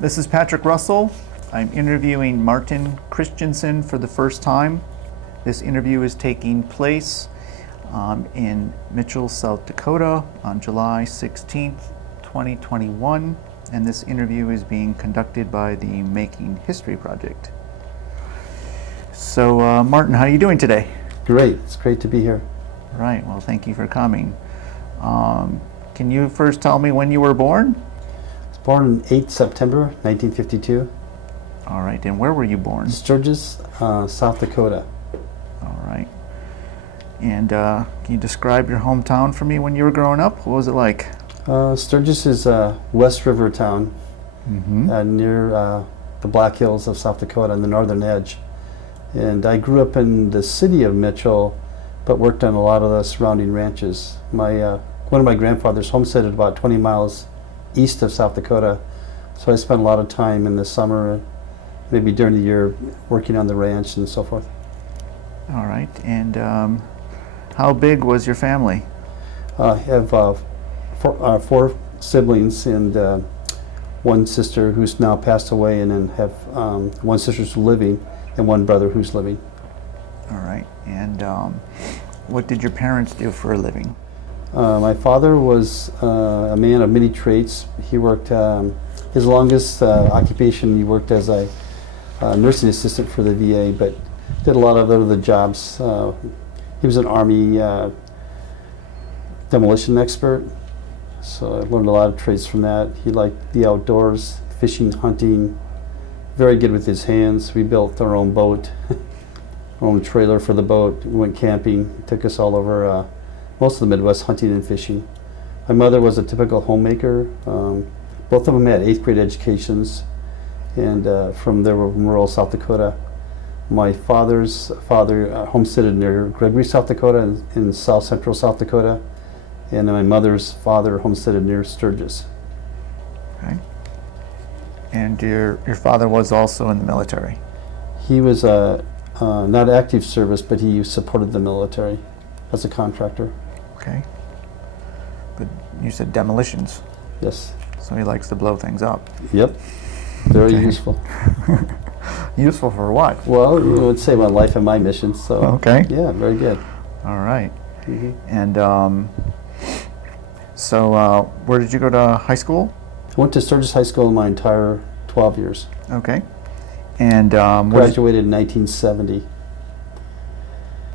This is Patrick Russell. I'm interviewing Martin Christensen for the first time. This interview is taking place in Mitchell, South Dakota on July 16th, 2021, and this interview is being conducted by the Making History Project. So Martin, how are you doing today? Great, it's great to be here. Right, well thank you for coming. Can you first tell me when you were born? I was born on 8 September 1952. All right, and where were you born? Sturgis, South Dakota. All right. And can you describe your hometown for me when you were growing up? What was it like? Sturgis is a West River town near the Black Hills of South Dakota on the northern edge. And I grew up in the city of Mitchell, but worked on a lot of the surrounding ranches. One of my grandfathers homesteaded about 20 miles east of South Dakota, so I spent a lot of time in the summer, maybe during the year, working on the ranch and so forth. All right, and how big was your family? I have four siblings and one sister who's now passed away, and then have one sister who's living and one brother who's living. All right, and what did your parents do for a living? My father was a man of many trades. He worked, his longest occupation, he worked as a nursing assistant for the VA, but did a lot of other jobs. He was an Army demolition expert, so I learned a lot of trades from that. He liked the outdoors, fishing, hunting, very good with his hands. We built our own boat, our own trailer for the boat. We went camping. He took us all over most of the Midwest hunting and fishing. My mother was a typical homemaker. Both of them had 8th grade educations, and from rural South Dakota. My father's father homesteaded near Gregory, South Dakota, in south central South Dakota, and my mother's father homesteaded near Sturgis. Okay. And your father was also in the military? He was not active service, but he supported the military as a contractor. Okay. But you said demolitions. Yes. So he likes to blow things up. Yep. Very useful. Useful for what? Well, it would save my life and my mission. So. Okay. Yeah, very good. All right. And so where did you go to high school? I went to Sturgis High School my entire 12 years. Okay. And graduated in 1970.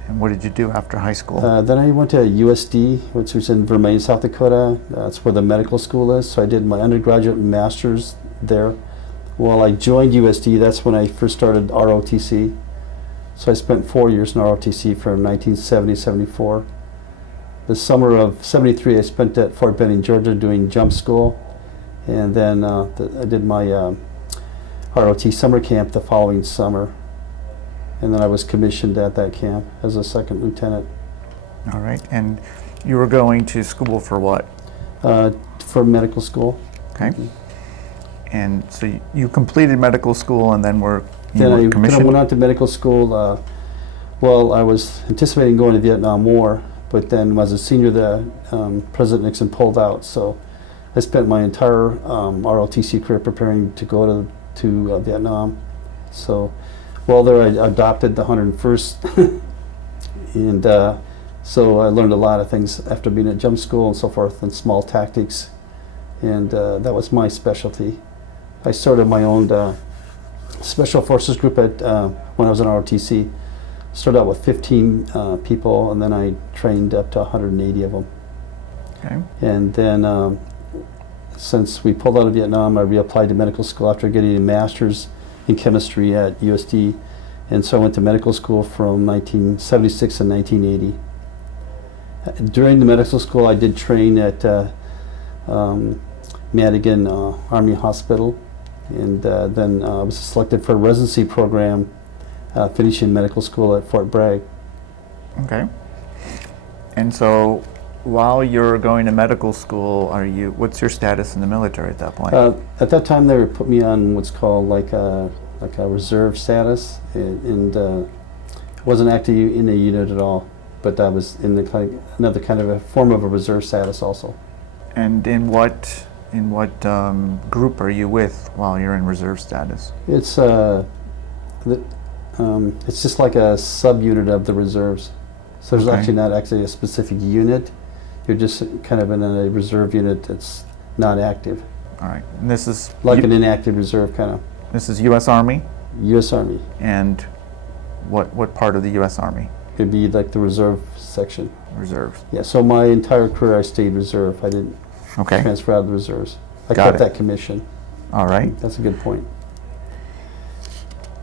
And what did you do after high school? Then I went to USD, which was in Vermillion, South Dakota. That's where the medical school is. So I did my undergraduate and master's there. Well, I joined USD. That's when I first started ROTC. So I spent 4 years in ROTC from 1970-74. The summer of 73, I spent at Fort Benning, Georgia, doing jump school. And then I did my ROT summer camp the following summer. And then I was commissioned at that camp as a second lieutenant. All right. And you were going to school for what? For medical school. Okay. And so you completed medical school and then were commissioned? Then I went on to medical school. Well, I was anticipating going to the Vietnam War, but then as a senior, President Nixon pulled out. So I spent my entire ROTC career preparing to go to Vietnam. So while there, I adopted the 101st, and so I learned a lot of things after being at jump school and so forth, and small tactics, and that was my specialty. I started my own special forces group at when I was in ROTC. Started out with 15 people, and then I trained up to 180 of them. Okay. And then since we pulled out of Vietnam, I reapplied to medical school after getting a master's in chemistry at USD, and so I went to medical school from 1976 and 1980. During the medical school, I did train at Madigan Army Hospital, and then I was selected for a residency program, finishing medical school at Fort Bragg. Okay. And so while you're going to medical school, what's your status in the military at that point? At that time, they put me on what's called like a reserve status, and I wasn't active in a unit at all, but I was in another kind of a form of a reserve status also. And in what group are you with while you're in reserve status? It's it's just like a subunit of the reserves. So there's Okay. actually not actually a specific unit. You're just kind of in a reserve unit that's not active, All right. And this is like an inactive reserve kind of. this is U.S. Army, U.S. Army. and what part of the U.S. Army? It'd be like the reserve section. Reserves. Yeah. So my entire career I stayed reserve. I didn't Okay. transfer out of the reserves. I Got kept it. that commission. All right. That's a good point.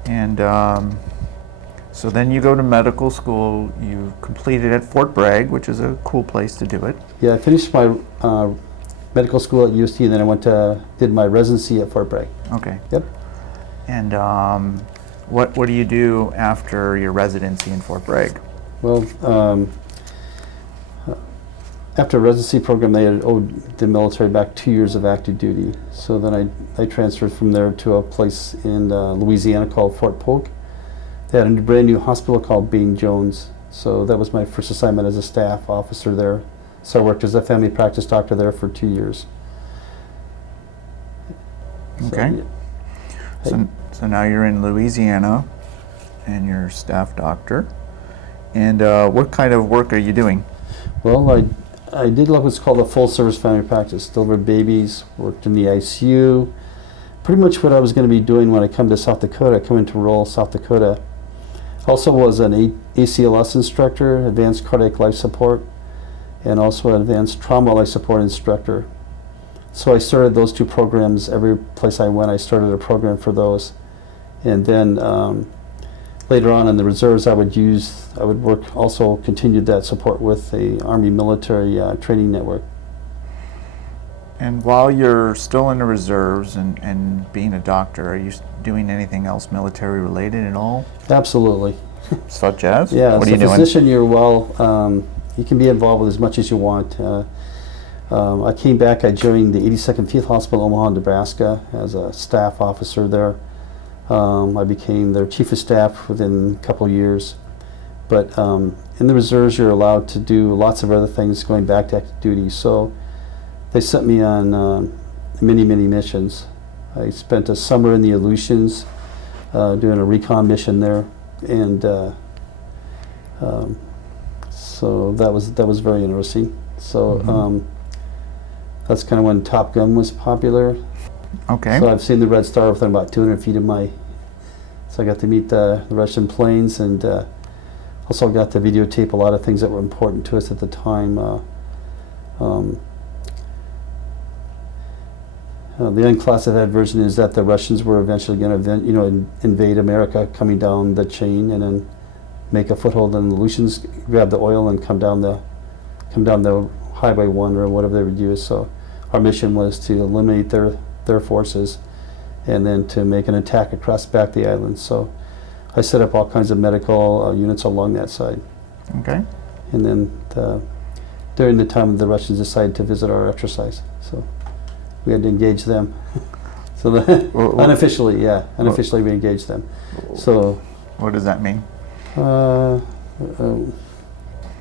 And so then you go to medical school. You completed at Fort Bragg, which is a cool place to do it. Yeah, I finished my medical school at UST, and then I did my residency at Fort Bragg. Okay. Yep. And what do you do after your residency in Fort Bragg? Well, after a residency program, they had owed the military back 2 years of active duty. So then I transferred from there to a place in Louisiana called Fort Polk. They had a brand new hospital called Bain Jones. So that was my first assignment as a staff officer there. So I worked as a family practice doctor there for 2 years. Okay. So now you're in Louisiana, and you're staff doctor. And what kind of work are you doing? Well, I did what's called a full service family practice. Delivered babies, worked in the ICU. Pretty much what I was going to be doing when I come to South Dakota, come into rural South Dakota. Also was an ACLS instructor, advanced cardiac life support, and also an advanced trauma life support instructor. So I started those two programs. Every place I went, I started a program for those. And then later on in the reserves, I would work, also continued that support with the Army Military Training Network. And while you're still in the reserves and being a doctor, are you doing anything else military related at all? Absolutely. Such as? Yeah, What as are you a doing? physician, you can be involved with as much as you want. I came back, I joined the 82nd Field Hospital, Omaha, Nebraska, as a staff officer there. I became their chief of staff within a couple of years. But in the reserves, you're allowed to do lots of other things going back to active duty. So they sent me on many, many missions. I spent a summer in the Aleutians doing a recon mission there. And so that was very interesting. So that's kind of when Top Gun was popular. Okay. So I've seen the Red Star within about 200 feet of my. So I got to meet the Russian planes, and also got to videotape a lot of things that were important to us at the time. The unclassified version is that the Russians were eventually going to, invade America, coming down the chain, and then make a foothold. And the Aleutians grab the oil and come down the Highway 1 or whatever they would use. So our mission was to eliminate their forces, and then to make an attack across back the island. So I set up all kinds of medical units along that side. Okay. And then during the time the Russians decided to visit our exercise, so we had to engage them. So unofficially we engaged them. So What does that mean?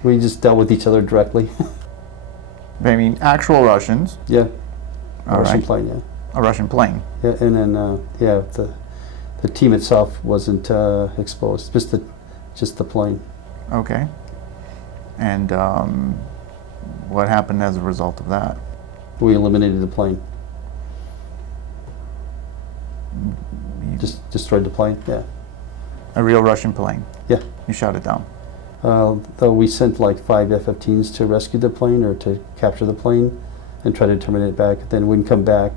we just dealt with each other directly. I mean, actual Russians. Yeah. All Russian right. plane, yeah. A Russian plane. Yeah, and then the team itself wasn't exposed, just the plane. Okay. And what happened as a result of that? We eliminated the plane. Just destroyed the plane. Yeah. A real Russian plane. Yeah. You shot it down. Though we sent like 5 F-15s to rescue the plane or to capture the plane and try to terminate it back. Then we didn't come back,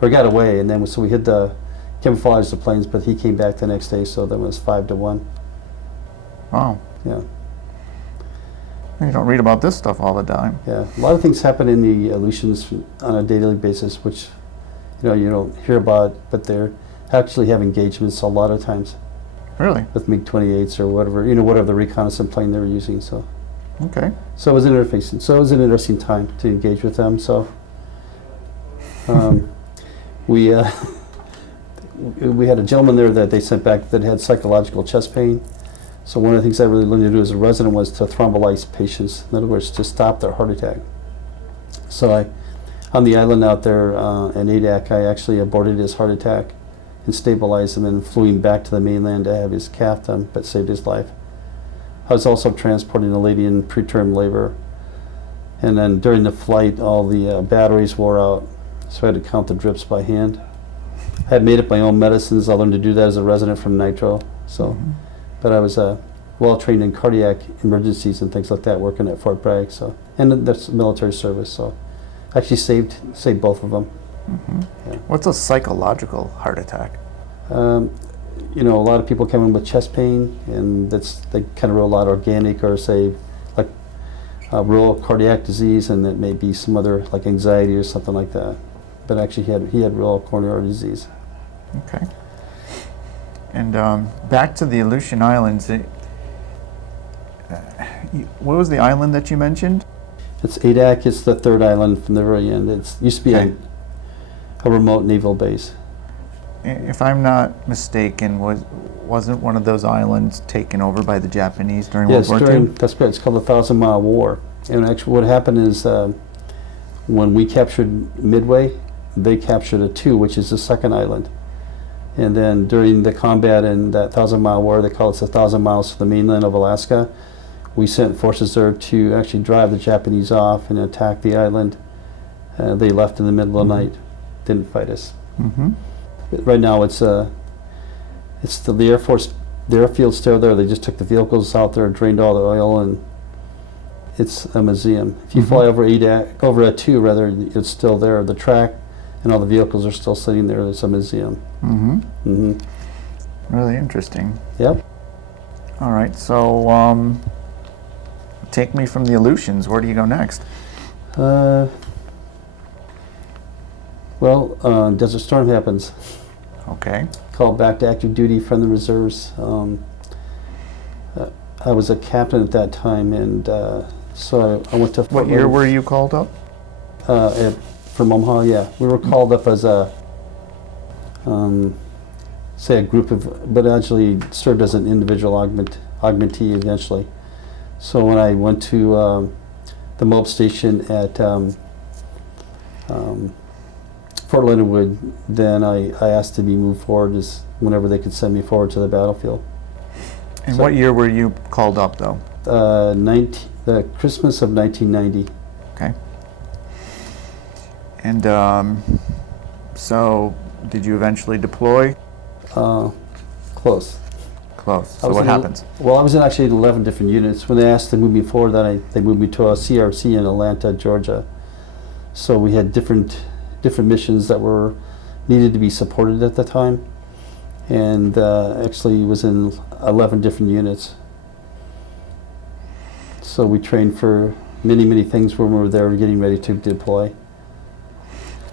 or got away, and then so we hit the camouflage the planes, but he came back the next day, so that was 5-1. Wow. Yeah. You don't read about this stuff all the time. Yeah. A lot of things happen in the Aleutians on a daily basis, which you don't hear about, but they actually have engagements a lot of times. Really? With MiG-28s or whatever the reconnaissance plane they were using. So Okay. it was interfacing. So it was an interesting time to engage with them. So we had a gentleman there that they sent back that had psychological chest pain. So one of the things I really learned to do as a resident was to thrombolyze patients. In other words, to stop their heart attack. So On the island out there in Adak, I actually aborted his heart attack and stabilized him and flew him back to the mainland to have his cath done, but saved his life. I was also transporting a lady in preterm labor, and then during the flight all the batteries wore out, so I had to count the drips by hand. I had made up my own medicines. I learned to do that as a resident from Nitro, so, but I was well trained in cardiac emergencies and things like that working at Fort Bragg, so, and that's military service, so actually saved both of them. Yeah. What's a psychological heart attack? You know, a lot of people come in with chest pain, and they kind of rule out organic or say like real cardiac disease, and it may be some other like anxiety or something like that. But actually, he had real coronary disease. Okay. And back to the Aleutian Islands. What was the island that you mentioned? It's Adak. It's the third island from the very end. It used to be a remote naval base. If I'm not mistaken, wasn't one of those islands taken over by the Japanese during World War II? That's correct. It's called the 1,000-Mile War. And actually what happened is when we captured Midway, they captured Attu, which is the second island. And then during the combat in that 1,000-Mile War, they call it the 1,000 miles to the mainland of Alaska, we sent forces there to actually drive the Japanese off and attack the island. They left in the middle of the night, didn't fight us. Right now it's the Air Force, the airfield's still there. They just took the vehicles out there, drained all the oil, and it's a museum. If you fly over Attu, rather, it's still there. The track and all the vehicles are still sitting there. It's a museum. Really interesting. Yep. All right, so take me from the Aleutians. Where do you go next? Well, Desert Storm happens. Okay. Called back to active duty from the reserves. I was a captain at that time, and so I went to Fort What year were you called up? From Omaha, yeah. We were called up as a, say a group of, but actually served as an individual augmentee eventually. So when I went to the MOB station at Fort Leonard Wood, then I asked to be moved forward as whenever they could send me forward to the battlefield. And so, what year were you called up, though? The Christmas of 1990. Okay. And so, did you eventually deploy? Close. Close. So what happens? Well, I was in actually 11 different units. When they asked to move me forward, then they moved me to a CRC in Atlanta, Georgia. So we had different missions that were needed to be supported at the time, and actually was in 11 different units. So we trained for many things when we were there getting ready to deploy.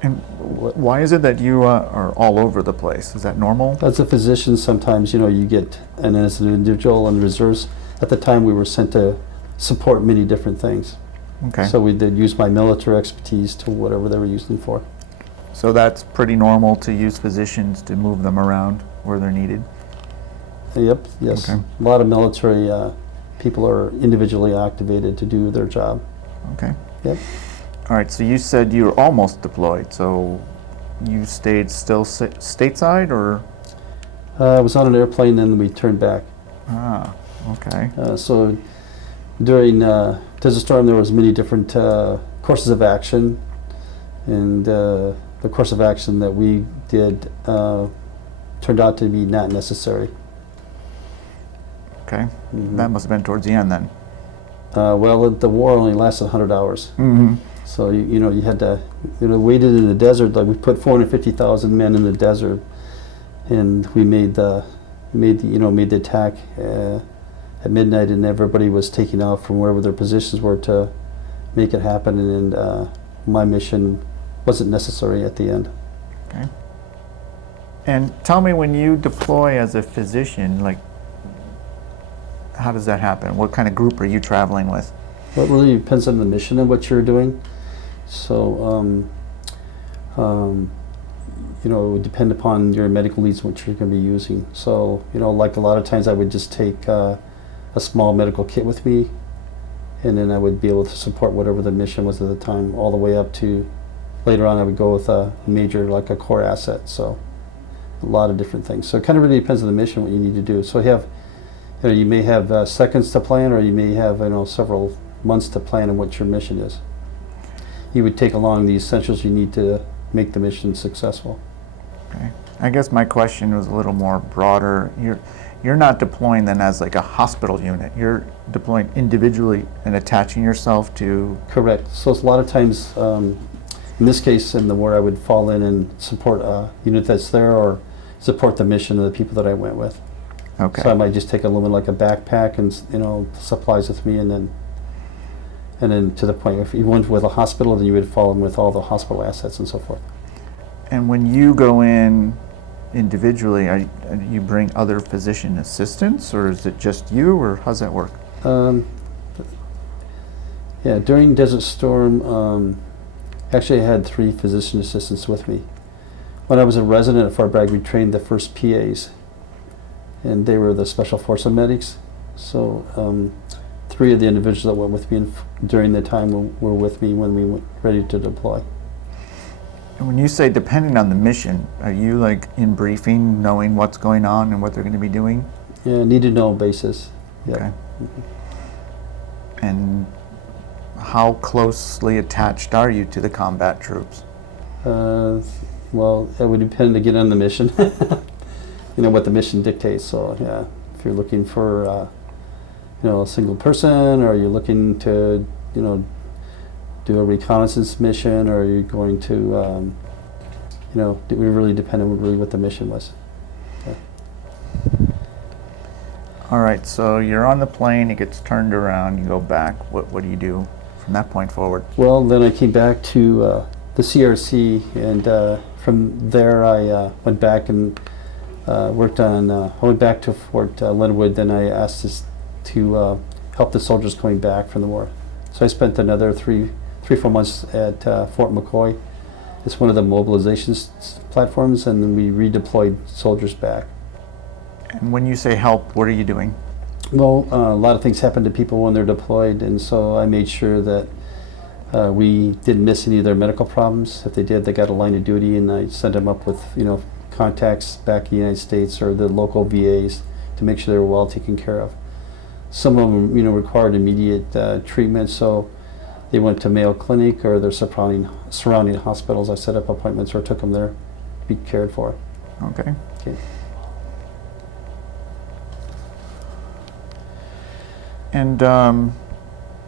And why is it that you are all over the place? Is that normal? As a physician, sometimes you get, and as an individual in the reserves, at the time we were sent to support many different things. Okay. So we did use my military expertise to whatever they were using for. So that's pretty normal to use physicians to move them around where they're needed? Yep, yes. Okay. A lot of military people are individually activated to do their job. Okay. Yep. All right, so you said you were almost deployed, so you stayed still stateside, or? I was on an airplane and we turned back. Ah, okay. So during Desert Storm there was many different courses of action, and the course of action that we did turned out to be not necessary. Okay. That must have been towards the end then. Well, the war only lasted 100 hours. So you had to waited in the desert. Like we put 450,000 men in the desert, and we made the attack at midnight, and everybody was taking off from wherever their positions were to make it happen. And my mission wasn't necessary at the end. Okay. And tell me, when you deploy as a physician, like, how does that happen? What kind of group are you traveling with? Well, it really depends on the mission and what you're doing. So, it would depend upon your medical needs, what you're going to be using. So, like a lot of times I would just take a small medical kit with me, and then I would be able to support whatever the mission was at the time, all the way up to later on I would go with a major, like a core asset. So a lot of different things. So it kind of really depends on the mission, what you need to do. So you may have seconds to plan, or you may have several months to plan on what your mission is. You would take along the essentials you need to make the mission successful. Okay. I guess my question was a little more broader. You're not deploying then as like a hospital unit. You're deploying individually and attaching yourself to... Correct. So it's a lot of times, in this case, in the war, I would fall in and support a unit that's there, or support the mission of the people that I went with. Okay. So I might just take a little bit like a backpack and supplies with me, and then to the point, if you went with a hospital, then you would fall in with all the hospital assets and so forth. And when you go in individually, you bring other physician assistants, or is it just you, or how's that work? Yeah, during Desert Storm, actually I had 3 physician assistants with me. When I was a resident at Fort Bragg, we trained the first PAs, and they were the Special Forces medics. So 3 of the individuals that went with me during the time were with me when we were ready to deploy. And when you say depending on the mission, are you like in briefing, knowing what's going on and what they're going to be doing? Yeah, need to know basis. Yeah. Okay. And how closely attached are you to the combat troops? Well, it would depend again on the mission. What the mission dictates. So yeah, if you're looking for a single person, or you're looking to do a reconnaissance mission, or you're going to it would really depend on really what the mission was. Yeah. All right, so you're on the plane, it gets turned around, you go back. What do you do from that point forward? Well, then I came back to the CRC, and from there I went back and worked on, I went back to Fort Linwood. Then I asked to help the soldiers coming back from the war. So I spent another 3-4 months at Fort McCoy. It's one of the mobilization platforms, and then we redeployed soldiers back. And when you say help, what are you doing? Well, a lot of things happen to people when they're deployed, and so I made sure that we didn't miss any of their medical problems. If they did, they got a line of duty, and I sent them up with contacts back in the United States or the local VAs to make sure they were well taken care of. Some of them, required immediate treatment, so they went to Mayo Clinic or their surrounding hospitals. I set up appointments or took them there to be cared for. Okay. And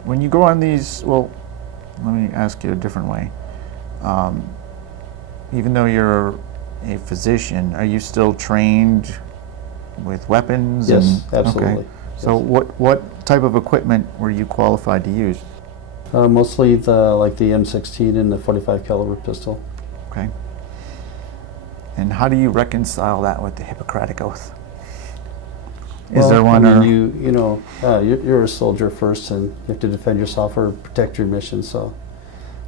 when you go on these, well, let me ask you a different way. Even though you're a physician, are you still trained with weapons? Yes, absolutely. Okay. So what type of equipment were you qualified to use? Mostly the M16 and the .45 caliber pistol. Okay. And how do you reconcile that with the Hippocratic Oath? Is there one? You're a soldier first, and you have to defend yourself or protect your mission. So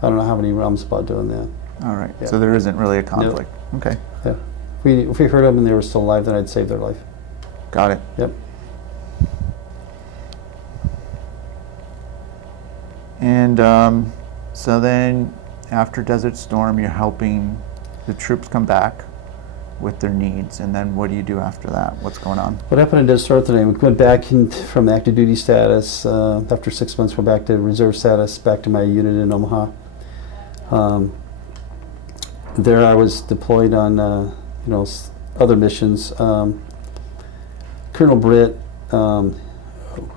I don't know how many realms about doing that. All right. Yeah. So there isn't really a conflict. No. Okay. Yeah. If we heard them and they were still alive, then I'd save their life. Got it. Yep. And so then after Desert Storm, you're helping the troops come back with their needs, and then what do you do after that? What's going on? What happened in Desert Storm today? We went back from active duty status. After 6 months, we're back to reserve status, back to my unit in Omaha. There I was deployed on other missions. Colonel Britt, who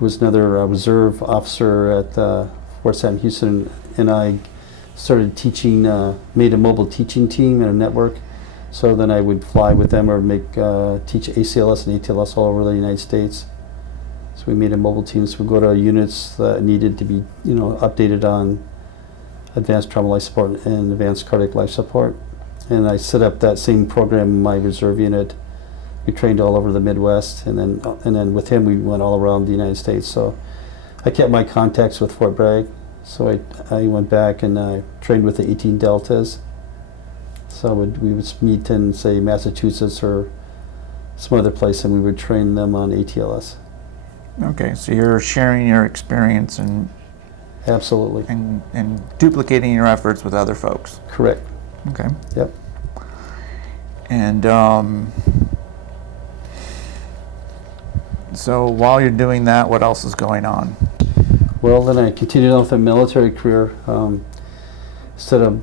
was another reserve officer at Fort Sam Houston, and I started teaching, made a mobile teaching team and a network. So then I would fly with them or teach ACLS and ATLS all over the United States. So we made a mobile team. So we go to units that needed to be, updated on advanced trauma life support and advanced cardiac life support. And I set up that same program in my reserve unit. We trained all over the Midwest, and then with him we went all around the United States. So I kept my contacts with Fort Bragg. So I went back and I trained with the 18 Deltas. So we would meet in, say, Massachusetts or some other place, and we would train them on ATLS. Okay, so you're sharing your experience and Absolutely. and duplicating your efforts with other folks. Correct. Okay. Yep. And so while you're doing that, what else is going on? Well, then I continued on with a military career. Instead of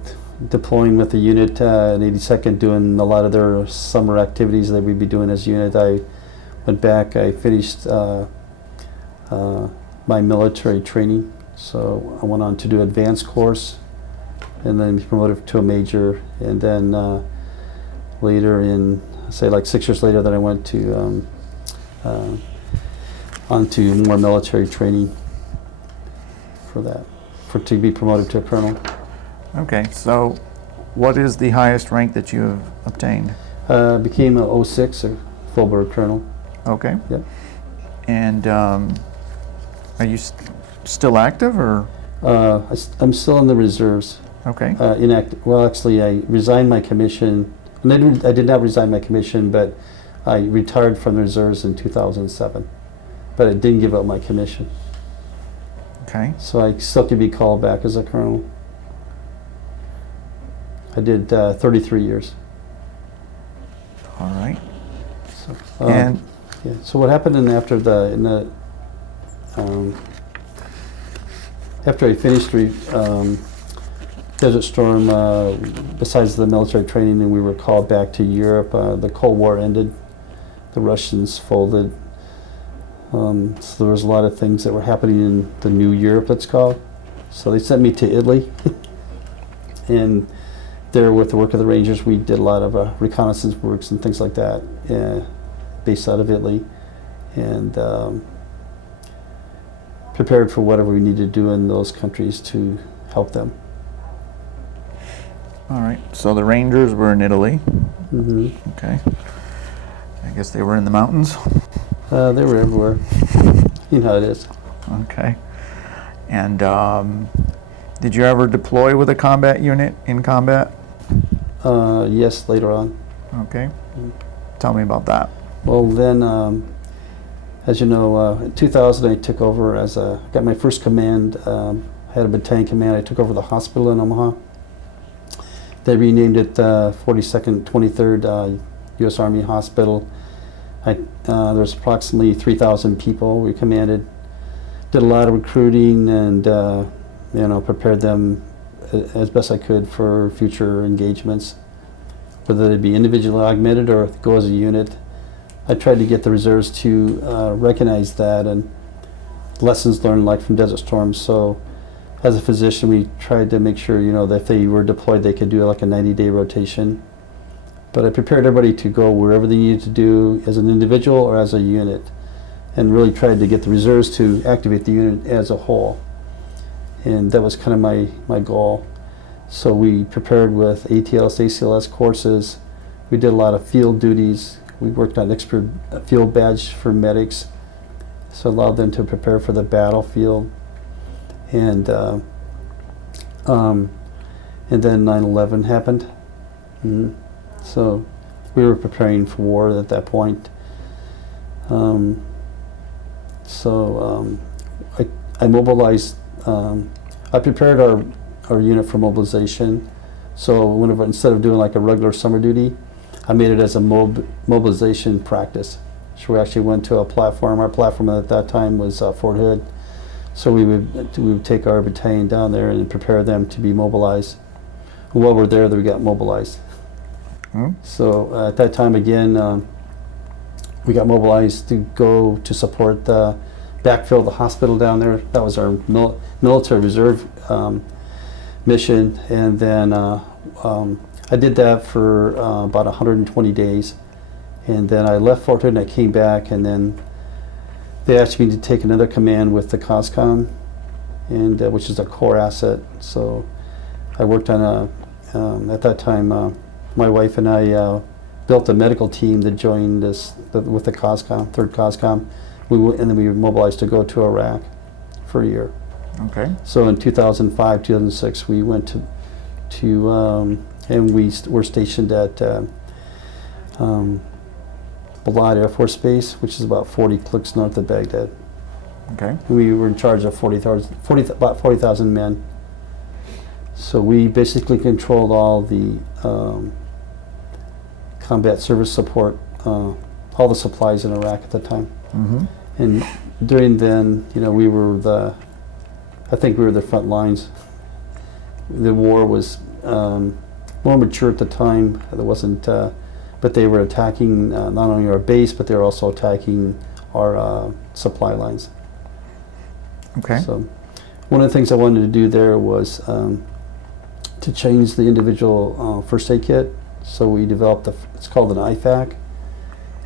deploying with the unit in 82nd, doing a lot of their summer activities that we'd be doing as a unit, I went back. I finished my military training. So I went on to do advanced course and then be promoted to a major. And then later in, say like 6 years later, then I went to onto more military training for that, to be promoted to a colonel. Okay, so what is the highest rank that you have obtained? Became a 06, a full bird colonel. Okay. Yep. And are you still active, or? I'm still in the reserves. Okay. Inactive. Well, actually, I resigned my commission. And I did not resign my commission, but I retired from the reserves in 2007. But I didn't give up my commission. Okay. So I still could be called back as a colonel. I did 33 years. All right. So, And yeah. So what happened after I finished Desert Storm, besides the military training, and we were called back to Europe. The Cold War ended. The Russians folded. So there was a lot of things that were happening in the new Europe, let's call it. So they sent me to Italy. And there, with the work of the Rangers, we did a lot of reconnaissance works and things like that, based out of Italy. And prepared for whatever we needed to do in those countries to help them. all right. So the Rangers were in Italy. Mm-hmm. Okay. I guess they were in the mountains. They were everywhere. You know how it is. Okay. And did you ever deploy with a combat unit in combat? Yes, later on. Okay. Tell me about that. Well, then, as you know, in 2000 I took over got my first command, had a battalion command. I took over the hospital in Omaha. They renamed it 42nd, 23rd U.S. Army Hospital. There's approximately 3,000 people we commanded. Did a lot of recruiting and prepared them as best I could for future engagements, whether they be individually augmented or go as a unit. I tried to get the reserves to recognize that and lessons learned, like from Desert Storm. So as a physician, we tried to make sure, that if they were deployed, they could do like a 90-day rotation. But I prepared everybody to go wherever they needed to do as an individual or as a unit, and really tried to get the reserves to activate the unit as a whole. And that was kind of my goal. So we prepared with ATLS, ACLS courses. We did a lot of field duties. We worked on expert field badge for medics, so allowed them to prepare for the battlefield. And then 9/11 happened. Mm-hmm. So we were preparing for war at that point. I mobilized. I prepared our unit for mobilization. So whenever, instead of doing like a regular summer duty, I made it as a mobilization practice. So we actually went to a platform. Our platform at that time was Fort Hood. So we would take our battalion down there and prepare them to be mobilized. And while we're there, we got mobilized. Hmm? So at that time again, we got mobilized to go to support backfill the hospital down there. That was our military reserve mission. And then I did that for about 120 days. And then I left Fort Hood and I came back, and then they asked me to take another command with the COSCOM, and which is a core asset. So I worked on at that time, my wife and I built a medical team that joined us with the COSCOM, 3rd COSCOM. And then we were mobilized to go to Iraq for a year. Okay. So in 2005, 2006, we went to and we were stationed at Balad Air Force Base, which is about 40 clicks north of Baghdad. Okay. We were in charge of about 40,000 men. So we basically controlled all the combat service support, all the supplies in Iraq at the time. Mm-hmm. And during then, we were I think we were the front lines. The war was more mature at the time. There wasn't, but they were attacking not only our base, but they were also attacking our supply lines. Okay. So one of the things I wanted to do there was to change the individual first aid kit. So we developed it's called an IFAC.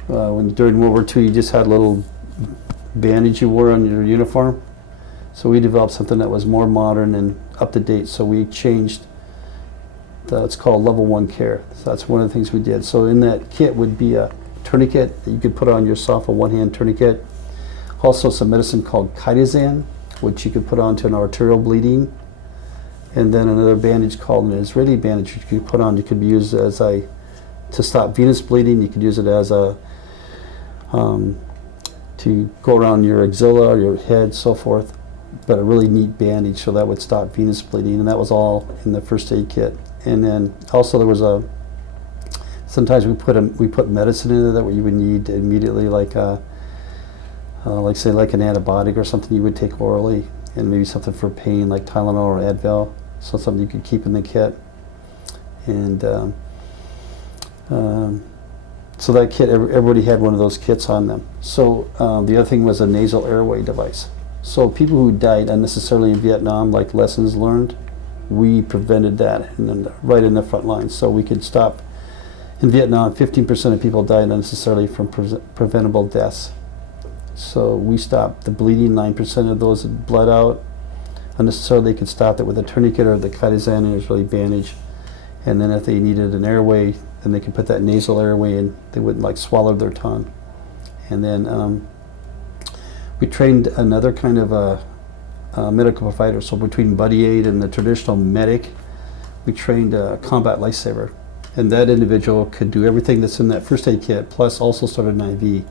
During World War II, you just had a little bandage you wore on your uniform. So we developed something that was more modern and up to date. So we changed. It's called level 1 care. So that's one of the things we did. So in that kit would be a tourniquet that you could put on yourself, a one-hand tourniquet. Also some medicine called Christensen, which you could put onto an arterial bleeding. And then another bandage called an Israeli bandage, which you could put on. You could be used as to stop venous bleeding. You could use it as to go around your axilla, your head, so forth. But a really neat bandage, so that would stop venous bleeding, and that was all in the first aid kit. And then also there was sometimes we put medicine in there that you would need immediately, like say like an antibiotic or something you would take orally, and maybe something for pain like Tylenol or Advil, so something you could keep in the kit. And so that kit, everybody had one of those kits on them. So the other thing was a nasal airway device. So people who died unnecessarily in Vietnam, like lessons learned, we prevented that right in the front lines. So we could stop. In Vietnam, 15% of people died unnecessarily from preventable deaths. So we stopped the bleeding. 9% of those that bled out unnecessarily, they could stop that with a tourniquet or the Christensen and Israeli bandage. And then if they needed an airway, then they could put that nasal airway in. They wouldn't swallow their tongue. And then we trained another kind of a medical provider. So between buddy aid and the traditional medic, we trained a combat lifesaver. And that individual could do everything that's in that first aid kit, plus also started an IV.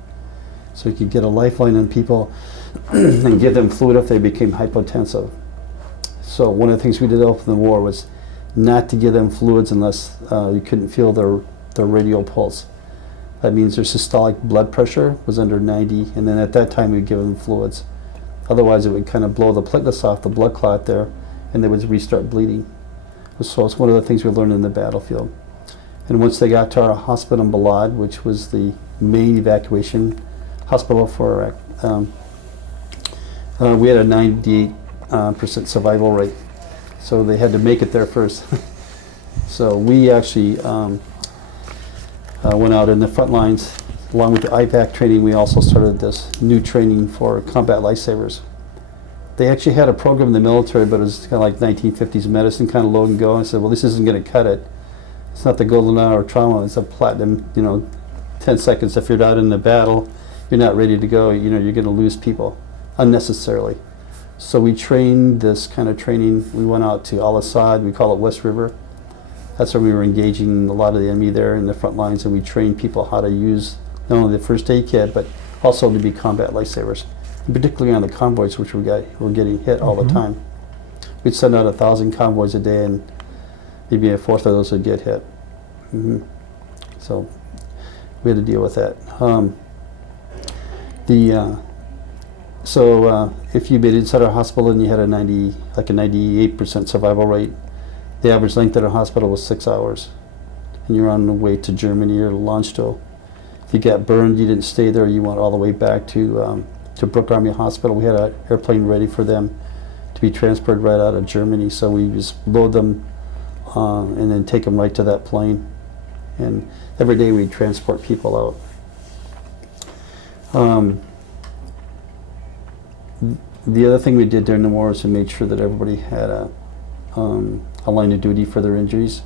So you could get a lifeline on people and give them fluid if they became hypotensive. So one of the things we did after the war was not to give them fluids unless you couldn't feel their radial pulse. That means their systolic blood pressure was under 90, and then at that time we'd give them fluids. Otherwise it would kind of blow the platelets off, the blood clot there, and they would restart bleeding. So it's one of the things we learned in the battlefield. And once they got to our hospital in Balad, which was the main evacuation hospital for Iraq, we had a 98% survival rate. So they had to make it there first. So we actually went out in the front lines. Along with the IPAC training, we also started this new training for combat lifesavers. They actually had a program in the military, but it was kind of like 1950s medicine, kind of load and go. I said, well, this isn't going to cut it. It's not the golden hour trauma. It's a platinum, 10 seconds. If you're out in the battle, you're not ready to go. You're going to lose people unnecessarily. So we trained this kind of training. We went out to Al-Assad. We call it West River. That's where we were engaging a lot of the enemy there in the front lines, and we trained people how to use not only the first aid kit, but also to be combat lifesavers, and particularly on the convoys, which were getting hit all the time. We'd send out 1,000 convoys a day, and maybe a fourth of those would get hit. So we had to deal with that. If you made it inside our hospital and you had a 98% survival rate, the average length at our hospital was 6 hours, and you're on the way to Germany or Landstuhl. If you got burned, you didn't stay there. You went all the way back to Brooke Army Hospital. We had an airplane ready for them to be transported right out of Germany. So we just load them and then take them right to that plane. And every day we'd transport people out. The other thing we did during the war was to make sure that everybody had a line of duty for their injuries.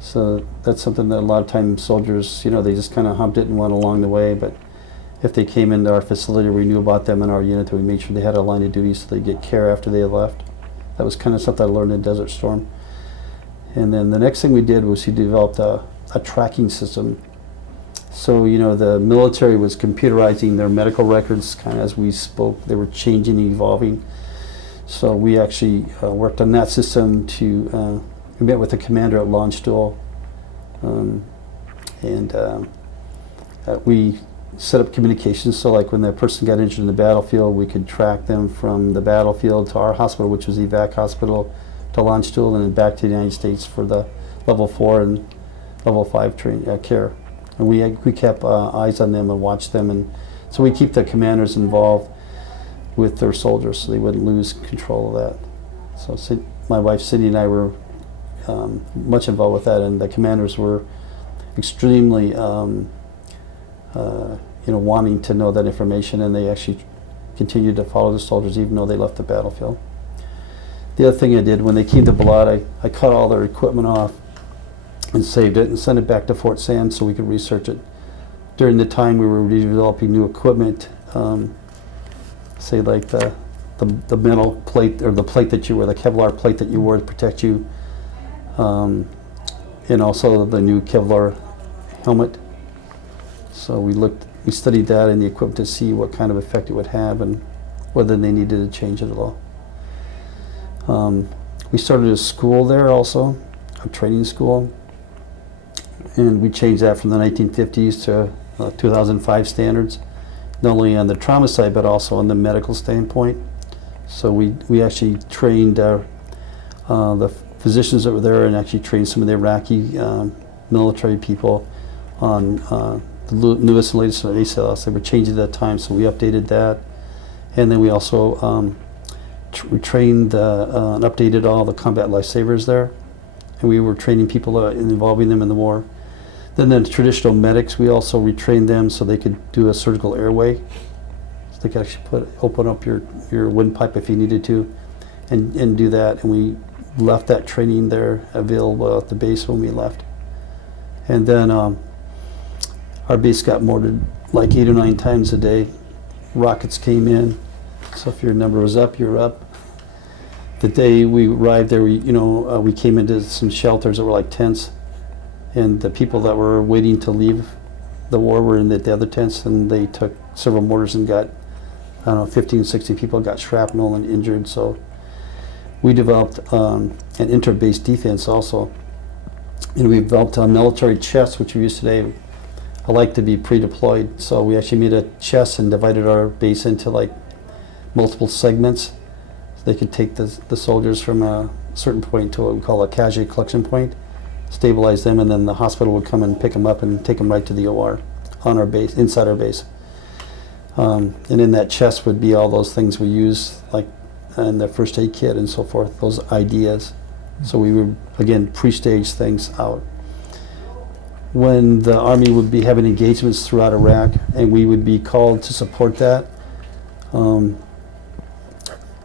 So that's something that a lot of times soldiers, they just kind of humped it and went along the way. But if they came into our facility, we knew about them in our unit, we made sure they had a line of duty so they get care after they left. That was kind of something I learned in Desert Storm. And then the next thing we did was we developed a tracking system. So, the military was computerizing their medical records kind of as we spoke. They were changing and evolving. So we actually worked on that system we met with the commander at Launchstool, and we set up communications. So like when that person got injured in the battlefield, we could track them from the battlefield to our hospital, which was the evac hospital, to Launchstool, and then back to the United States for the level 4 and level 5 care. And we kept eyes on them and watched them, and so we keep the commanders involved with their soldiers so they wouldn't lose control of that. So my wife Cindy and I were much involved with that, and the commanders were extremely wanting to know that information, and they actually continued to follow the soldiers even though they left the battlefield. The other thing I did when they came to Balad, I cut all their equipment off and saved it and sent it back to Fort Sam so we could research it. During the time we were developing new equipment, say like the metal plate or the plate that you wear, the Kevlar plate that you wore to protect you, and also the new Kevlar helmet. So we studied that and the equipment to see what kind of effect it would have and whether they needed to change it at all. We started a school there also, a training school, and we changed that from the 1950s to 2005 standards, not only on the trauma side but also on the medical standpoint. So we actually trained the physicians that were there and actually trained some of the Iraqi military people on the newest and latest ACLS. They were changing at that time, so we updated that. And then we also we trained and updated all the combat lifesavers there, and we were training people and involving them in the war. Then the traditional medics, we also retrained them so they could do a surgical airway. So they could actually open up your windpipe if you needed to, and do that. And we left that training there available at the base when we left. And then our base got mortared like 8 or 9 times a day. Rockets came in, so if your number was up, you're up. The day we arrived there, we came into some shelters that were like tents, and the people that were waiting to leave the war were in the other tents, and they took several mortars and got, 15, 16 people got shrapnel and injured. So we developed an inter-base defense also, and we developed military chests, which we use today. I like to be pre-deployed, so we actually made a chest and divided our base into like multiple segments. So they could take the soldiers from a certain point to what we call a casualty collection point, stabilize them, and then the hospital would come and pick them up and take them right to the OR on our base, inside our base. And in that chest would be all those things we use, like in the first aid kit and so forth, those ideas. So we would, again, pre-stage things out. When the Army would be having engagements throughout Iraq and we would be called to support that,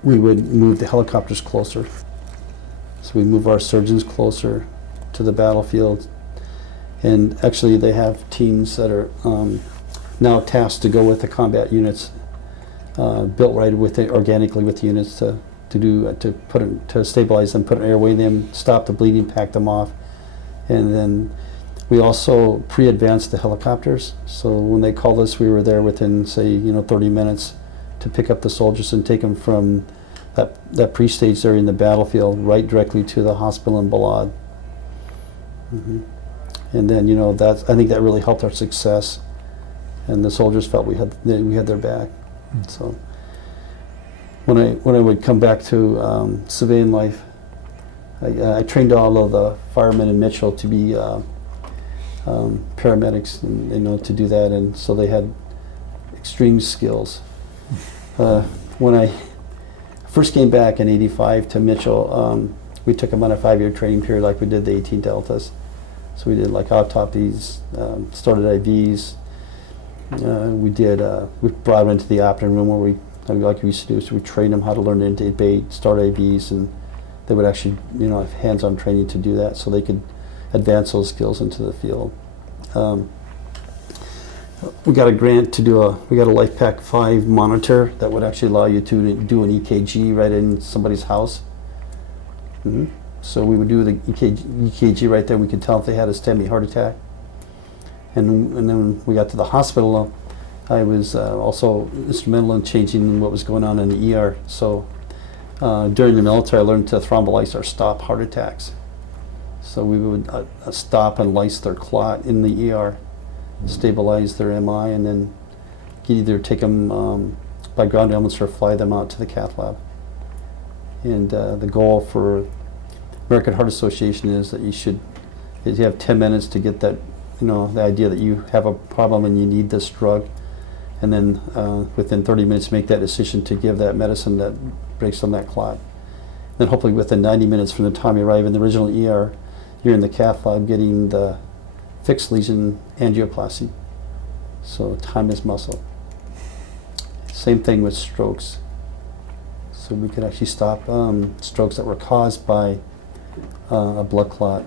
we would move the helicopters closer. So we move our surgeons closer to the battlefield. And actually they have teams that are now tasked to go with the combat units, built right with organically with the units to stabilize them, put an airway in them, stop the bleeding, pack them off. And then we also pre-advanced the helicopters. So when they called us, we were there within, say, 30 minutes to pick up the soldiers and take them from that pre-stage area in the battlefield right directly to the hospital in Balad. And then, I think that really helped our success, and the soldiers felt we had their back. So when I would come back to civilian life, I trained all of the firemen in Mitchell to be paramedics, and to do that, and so they had extreme skills. When I first came back in '85 to Mitchell, we took them on a 5-year training period, like we did the 18 Deltas. So we did like autopsies, started IVs. We brought them into the operating room where like we used to do. So we trained them how to learn to intubate, start IVs, and they would actually, have hands-on training to do that, so they could advance those skills into the field. We got a grant to we got a LifePak 5 monitor that would actually allow you to do an EKG right in somebody's house. So we would do the EKG right there. We could tell if they had a STEMI heart attack. And then when we got to the hospital, I was also instrumental in changing what was going on in the ER. So during the military, I learned to thrombolize or stop heart attacks. So we would stop and lyse their clot in the ER, stabilize their MI, and then either take them by ground ambulance or fly them out to the cath lab. And the goal for American Heart Association is that you have 10 minutes to get that, the idea that you have a problem and you need this drug, and then within 30 minutes make that decision to give that medicine that breaks on that clot. Then hopefully within 90 minutes from the time you arrive in the original ER, you're in the cath lab getting the fixed lesion angioplasty. So time is muscle. Same thing with strokes. So we could actually stop strokes that were caused by a blood clot.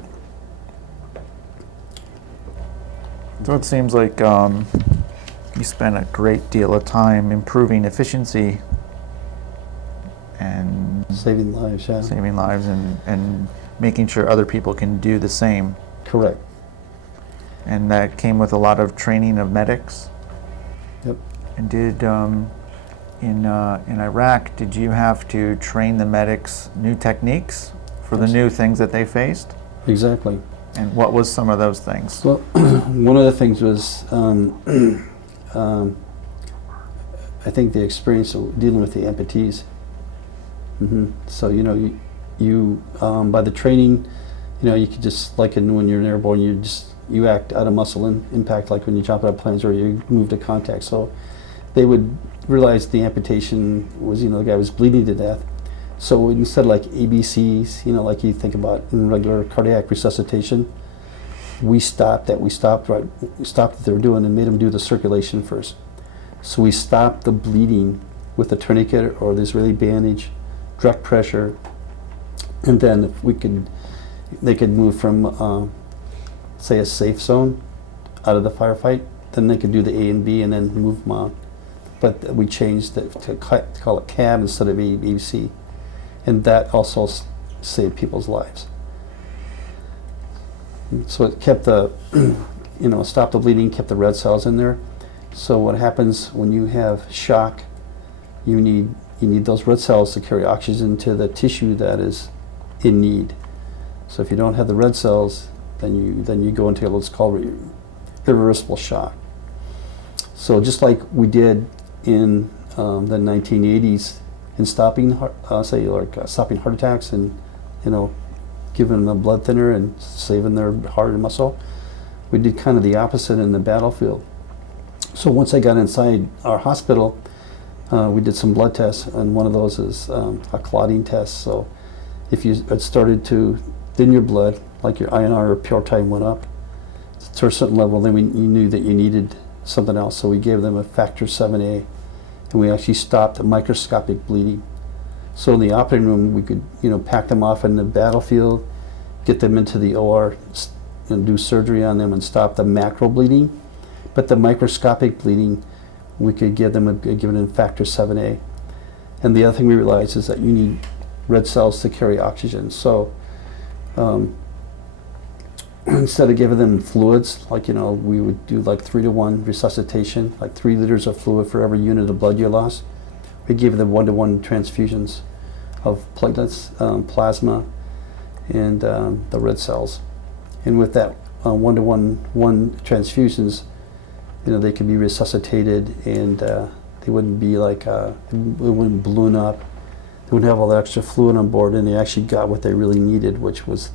So it seems like you spend a great deal of time improving efficiency and saving lives, yeah. Saving lives and making sure other people can do the same. Correct. And that came with a lot of training of medics. Yep. And did in Iraq, did you have to train the medics new techniques for the new things that they faced? Exactly. And what was some of those things? Well, one of the things was I think the experience of dealing with the amputees. So you by the training, you could just, like when you're airborne, you act out of muscle impact, like when you jump out of planes or you move to contact. So they would realize the amputation was, the guy was bleeding to death. So instead of like ABCs, like you think about in regular cardiac resuscitation, we stopped what they were doing and made them do the circulation first. So we stopped the bleeding with a tourniquet or the Israeli bandage, direct pressure, and then if they could move from, say, a safe zone out of the firefight, then they could do the A and B and then move them on. But we changed it to call it CAB instead of ABC. And that also saved people's lives. So it kept the, stopped the bleeding, kept the red cells in there. So what happens when you have shock, you need those red cells to carry oxygen to the tissue that is in need. So if you don't have the red cells, then you go into what's called irreversible shock. So just like we did in the 1980s, in stopping stopping heart attacks and giving them a blood thinner and saving their heart and muscle, we did kind of the opposite in the battlefield. So once I got inside our hospital, we did some blood tests, and one of those is a clotting test. So if you had started to thin your blood, like your INR or pure time went up to a certain level, then you knew that you needed something else. So we gave them a factor 7A. And we actually stopped microscopic bleeding. So in the operating room, we could, pack them off in the battlefield, get them into the OR, and do surgery on them and stop the macro bleeding. But the microscopic bleeding, we could give them give it in factor 7A. And the other thing we realized is that you need red cells to carry oxygen. So instead of giving them fluids, like, we would do like 3-to-1 resuscitation, like 3 liters of fluid for every unit of blood you lost. We gave them 1-to-1 transfusions of platelets, plasma, and the red cells. And with that 1-to-1 transfusions, they could be resuscitated, and they wouldn't be like, it wouldn't balloon up. They wouldn't have all the extra fluid on board, and they actually got what they really needed, which was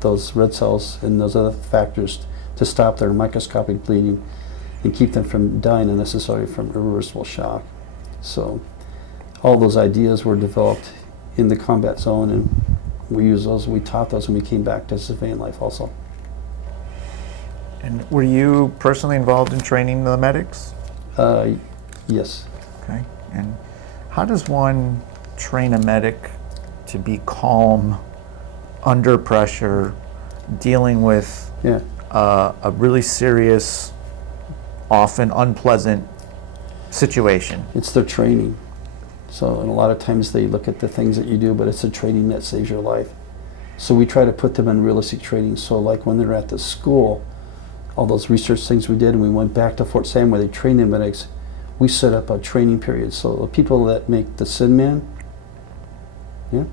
those red cells and those other factors to stop their microscopic bleeding and keep them from dying unnecessarily from irreversible shock. So all those ideas were developed in the combat zone, and we taught those when we came back to civilian life also. And were you personally involved in training the medics? Yes. Okay. And how does one train a medic to be calm under pressure, dealing with a really serious, often unpleasant situation? It's their training. So, and a lot of times they look at the things that you do, but it's the training that saves your life. So we try to put them in realistic training. So like when they're at the school, all those research things we did, and we went back to Fort Sam where they trained the medics. We set up a training period. So the people that make the Sin Man, yeah,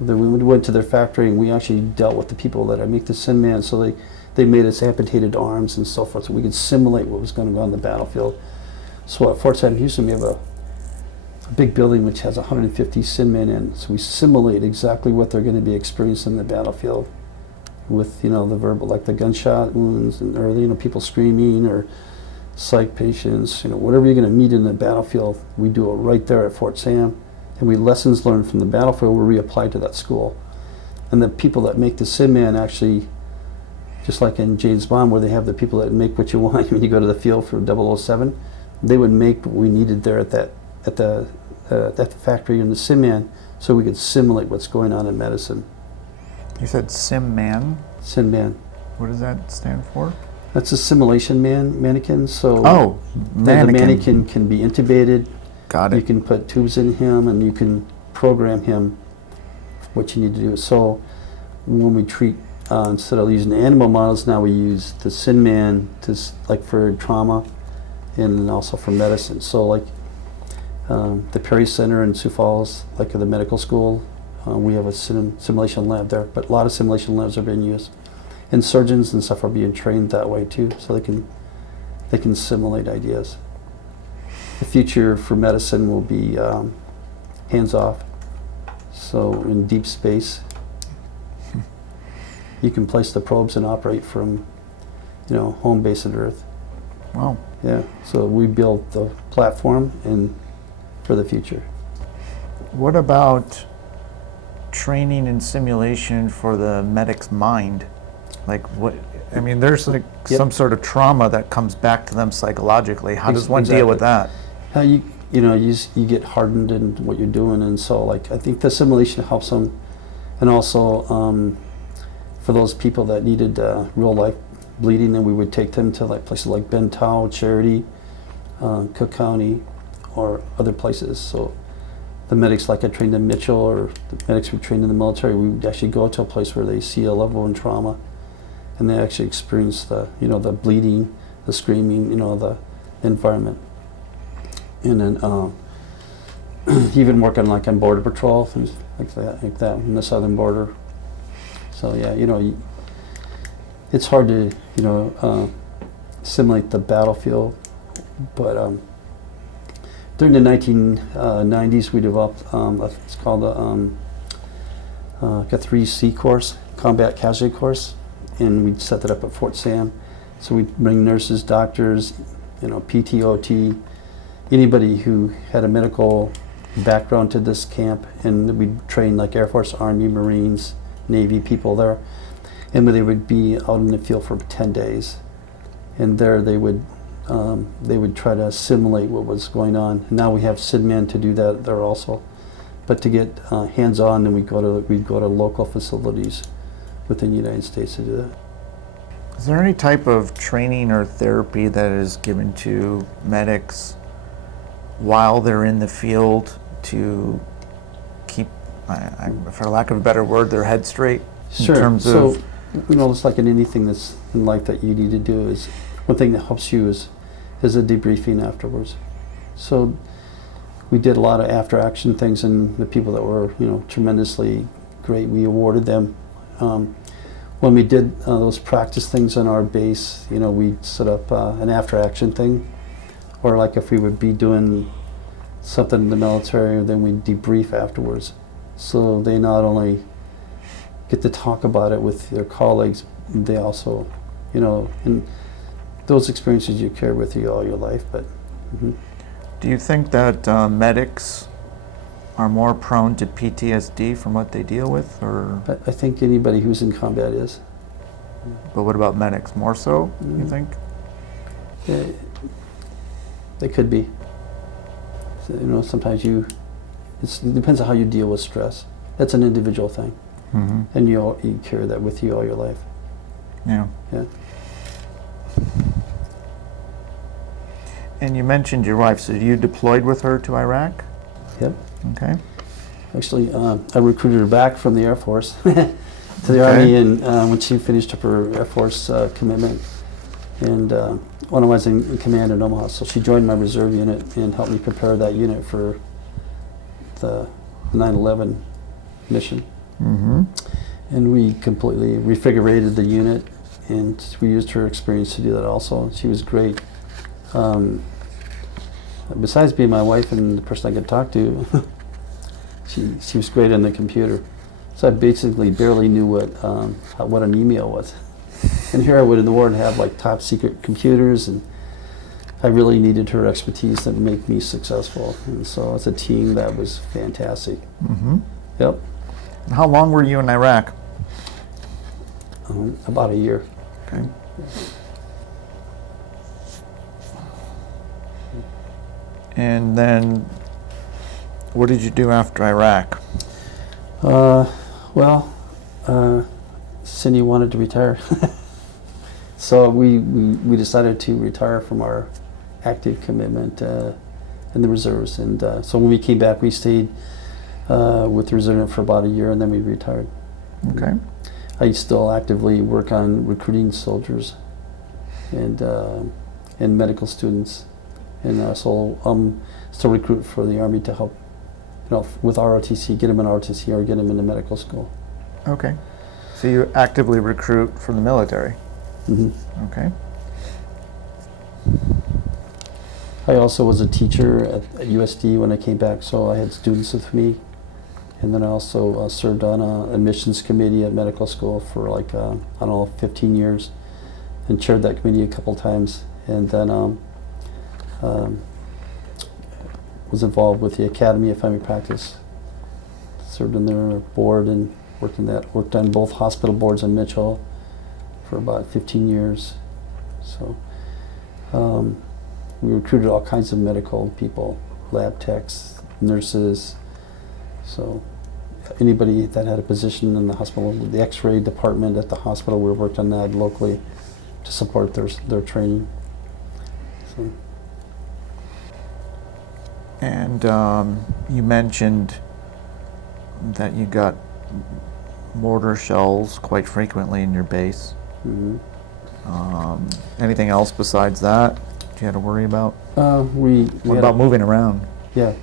then we went to their factory and we actually dealt with the people that make the Sin Man. So they made us amputated arms and so forth, so we could simulate what was going to go on the battlefield. So at Fort Sam Houston, we have a big building which has 150 Sin Men in. So we simulate exactly what they're going to be experiencing in the battlefield with, the verbal, like the gunshot wounds and or people screaming or psych patients, whatever you're going to meet in the battlefield, we do it right there at Fort Sam. And lessons learned from the battlefield were reapplied to that school. And the people that make the Sin Man actually, just like in James Bond, where they have the people that make what you want when you go to the field for 007, they would make what we needed there at the factory in the Sin Man, so we could simulate what's going on in medicine. You said Sim Man? Sin Man. What does that stand for? That's a simulation mannequin. So mannequin. The mannequin can be intubated. Got it. You can put tubes in him, and you can program him what you need to do. So when we treat, instead of using animal models, now we use the Sin Man like for trauma, and also for medicine. So like the Perry Center in Sioux Falls, like at the medical school, we have a simulation lab there. But a lot of simulation labs are being used, and surgeons and stuff are being trained that way too, so they can simulate ideas. The future for medicine will be hands-off. So in deep space, you can place the probes and operate from, home base at Earth. Wow. Yeah. So we built the platform for the future. What about training and simulation for the medic's mind? Like what? I mean, there's like some sort of trauma that comes back to them psychologically. How does one deal with that? How you get hardened in what you're doing, and so like I think the simulation helps them, and also for those people that needed real life bleeding, then we would take them to like places like Bentau, Charity, Cook County, or other places. So the medics, like I trained in Mitchell, or the medics we trained in the military, we would actually go to a place where they see a loved one trauma, and they actually experience the the bleeding, the screaming, the environment. And then even working like on border patrol, things like that on the southern border. So yeah, it's hard to simulate the battlefield, but during the 1990s we developed it's called a 3C course, combat casualty course, and we set that up at Fort Sam. So we bring nurses, doctors, PT, OT, anybody who had a medical background to this camp, and we'd train like Air Force, Army, Marines, Navy people there, and they would be out in the field for 10 days, and there they would try to simulate what was going on. And now we have Sin Man to do that there also, but to get hands-on, then we'd go to local facilities within the United States to do that. Is there any type of training or therapy that is given to medics while they're in the field to keep, for lack of a better word, their head straight? Sure. In terms so, of it's like in anything that's in life that you need to do, is one thing that helps you is a debriefing afterwards. So we did a lot of after action things, and the people that were tremendously great, we awarded them. When we did those practice things on our base, we set up an after action thing, or like if we would be doing something in the military, then we debrief afterwards. So they not only get to talk about it with their colleagues, they also, and those experiences you carry with you all your life. But do you think that medics are more prone to PTSD from what they deal with, or? I think anybody who's in combat is. But what about medics? More so, you think? They could be. So, sometimes it depends on how you deal with stress. That's an individual thing, and you carry that with you all your life. Yeah. Yeah. And you mentioned your wife. So you deployed with her to Iraq? Yep. Okay. Actually, I recruited her back from the Air Force to the Army, and when she finished up her Air Force commitment, and when I was in command in Omaha. So she joined my reserve unit and helped me prepare that unit for the 9/11 mission. Mm-hmm. And we completely refigurated the unit, and we used her experience to do that also. She was great. Besides being my wife and the person I could talk to, she was great on the computer. So I basically barely knew what an email was. And here I would in the war and have like top secret computers, and I really needed her expertise to make me successful. And so it's a team that was fantastic. Mm-hmm. Yep. How long were you in Iraq? About a year. Okay. And then, what did you do after Iraq? Cindy wanted to retire. So we decided to retire from our active commitment in the reserves. And so when we came back, we stayed with the reserve for about a year, and then we retired. Okay. I still actively work on recruiting soldiers and medical students, and so still recruit for the Army to help, with ROTC, get them in ROTC or get them into medical school. Okay. So you actively recruit for the military? Mm-hmm. Okay. I also was a teacher at USD when I came back, so I had students with me. And then I also served on a admissions committee at medical school for 15 years, and chaired that committee a couple times. And then was involved with the Academy of Family Practice. Served on their board and worked on both hospital boards in Mitchell for about 15 years. So we recruited all kinds of medical people, lab techs, nurses. So anybody that had a position in the hospital, the X-ray department at the hospital, we worked on that locally to support their training. So. And you mentioned that you got mortar shells quite frequently in your base. Mm-hmm. Anything else besides that you had to worry about? What about moving around? Yeah.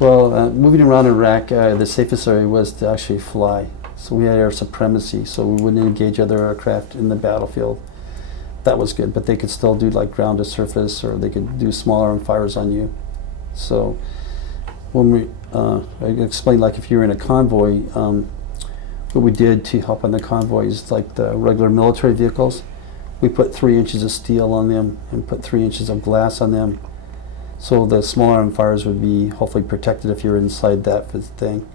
Well, moving around Iraq, the safest area was to actually fly. So we had air supremacy, so we wouldn't engage other aircraft in the battlefield. That was good, but they could still do like ground to surface, or they could do small arm fires on you. So when I explained, like if you're in a convoy, what we did to help on the convoys, like the regular military vehicles, we put 3 inches of steel on them and put 3 inches of glass on them. So the small arm fires would be hopefully protected if you're inside that thing.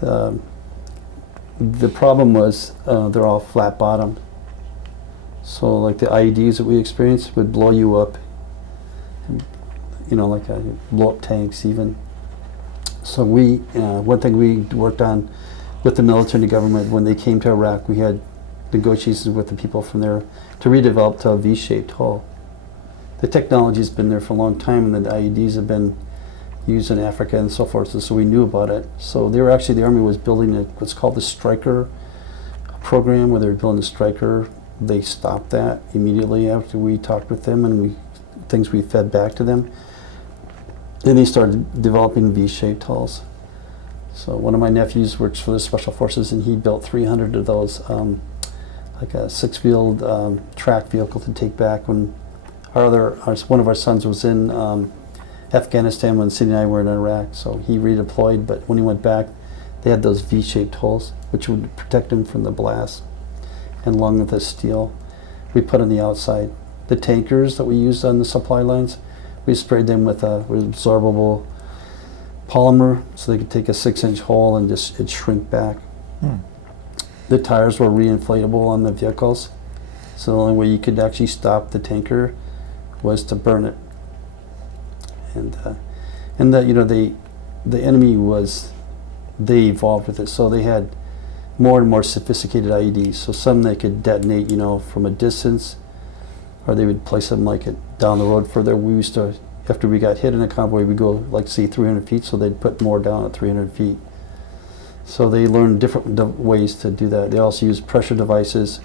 The problem was they're all flat bottomed. So like the IEDs that we experienced would blow you up, blow up tanks even. So one thing we worked on with the military and the government, when they came to Iraq, we had negotiations with the people from there to redevelop to a V-shaped hull. The technology's been there for a long time, and the IEDs have been used in Africa and so forth, so we knew about it. So the Army was building what's called the Striker program, where they were building the Striker. They stopped that immediately after we talked with them, and things we fed back to them. Then they started developing V-shaped hulls. So one of my nephews works for the Special Forces, and he built 300 of those, like a six-wheeled track vehicle to take back when one of our sons was in Afghanistan when Cindy and I were in Iraq. So he redeployed, but when he went back, they had those V-shaped holes, which would protect him from the blast, and along with the steel we put on the outside. The tankers that we used on the supply lines, we sprayed them with a absorbable polymer, so they could take a 6-inch hole and it'd shrink back. The tires were re-inflatable on the vehicles, so the only way you could actually stop the tanker was to burn it. And the enemy they evolved with it, so they had more and more sophisticated IEDs. So some they could detonate, from a distance, or they would place them down the road further. We used to, after we got hit in a convoy, we'd go say 300 feet, so they'd put more down at 300 feet. So they learned different ways to do that. They also used pressure devices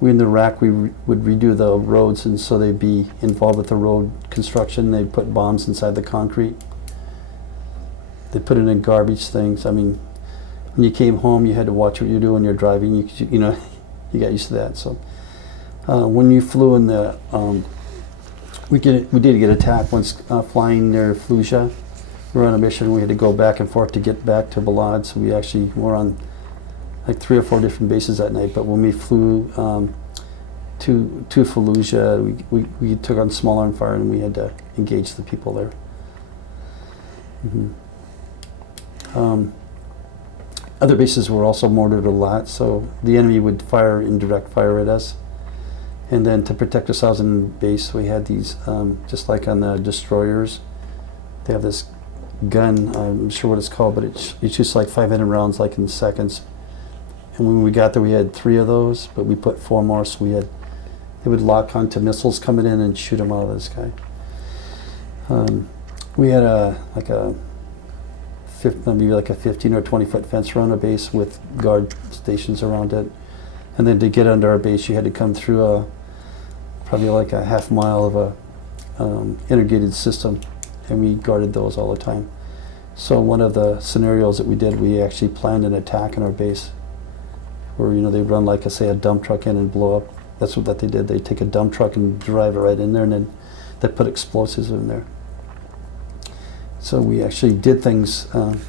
we in Iraq, would redo the roads, and so they'd be involved with the road construction. They'd put bombs inside the concrete. They put it in garbage things. I mean, when you came home, you had to watch what you do when you're driving. You know, you got used to that. So when you flew in the, we did get attacked once flying near Fallujah. We were on a mission. We had to go back and forth to get back to Balad. So we actually were on like 3 or 4 different bases that night. But when we flew to Fallujah, we took on small arm fire, and we had to engage the people there. Other bases were also mortared a lot, so the enemy would fire indirect fire at us. And then to protect ourselves in base, we had these, just like on the destroyers, they have this gun, I'm not sure what it's called, but it shoots like 500 rounds like in seconds. And when we got there, we had 3 of those, but we put 4 more, so they would lock onto missiles coming in and shoot them out of the sky. We had maybe like a 15 or 20 foot fence around our base with guard stations around it. And then to get under our base, you had to come through probably like a half mile of a integrated system, and we guarded those all the time. So one of the scenarios that we did, we actually planned an attack on our base, where they'd run like say a dump truck in and blow up. That's what they did. They'd take a dump truck and drive it right in there, and then they put explosives in there. So we actually did things on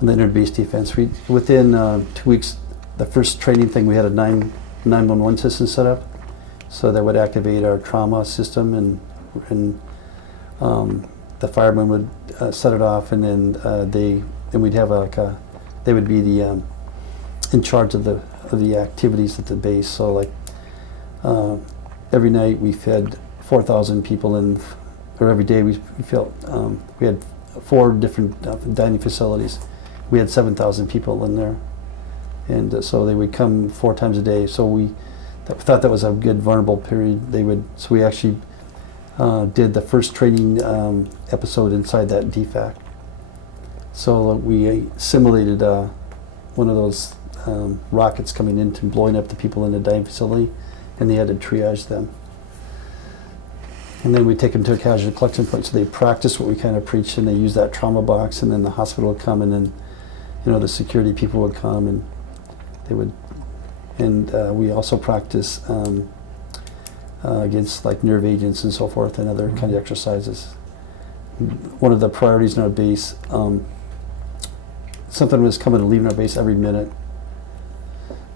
the inter-base defense. Within 2 weeks, the first training thing, we had a 911 system set up, so that would activate our trauma system, and the firemen would set it off, and then we'd have they would be the in charge of the activities at the base. So like every night we fed 4,000 people, or every day we felt we had 4 different dining facilities. We had 7,000 people in there, and so they would come 4 times a day. So we thought that was a good vulnerable period. So we actually did the first training episode inside that DFAC. So we simulated one of those rockets coming in and blowing up the people in the dining facility, and they had to triage them. And then we take them to a casualty collection point, so they practice what we kind of preach, and they use that trauma box, and then the hospital would come, and then the security people would come, and they would, and we also practice against like nerve agents and so forth, and other kind of exercises. One of the priorities in our base, something was coming and leaving our base every minute.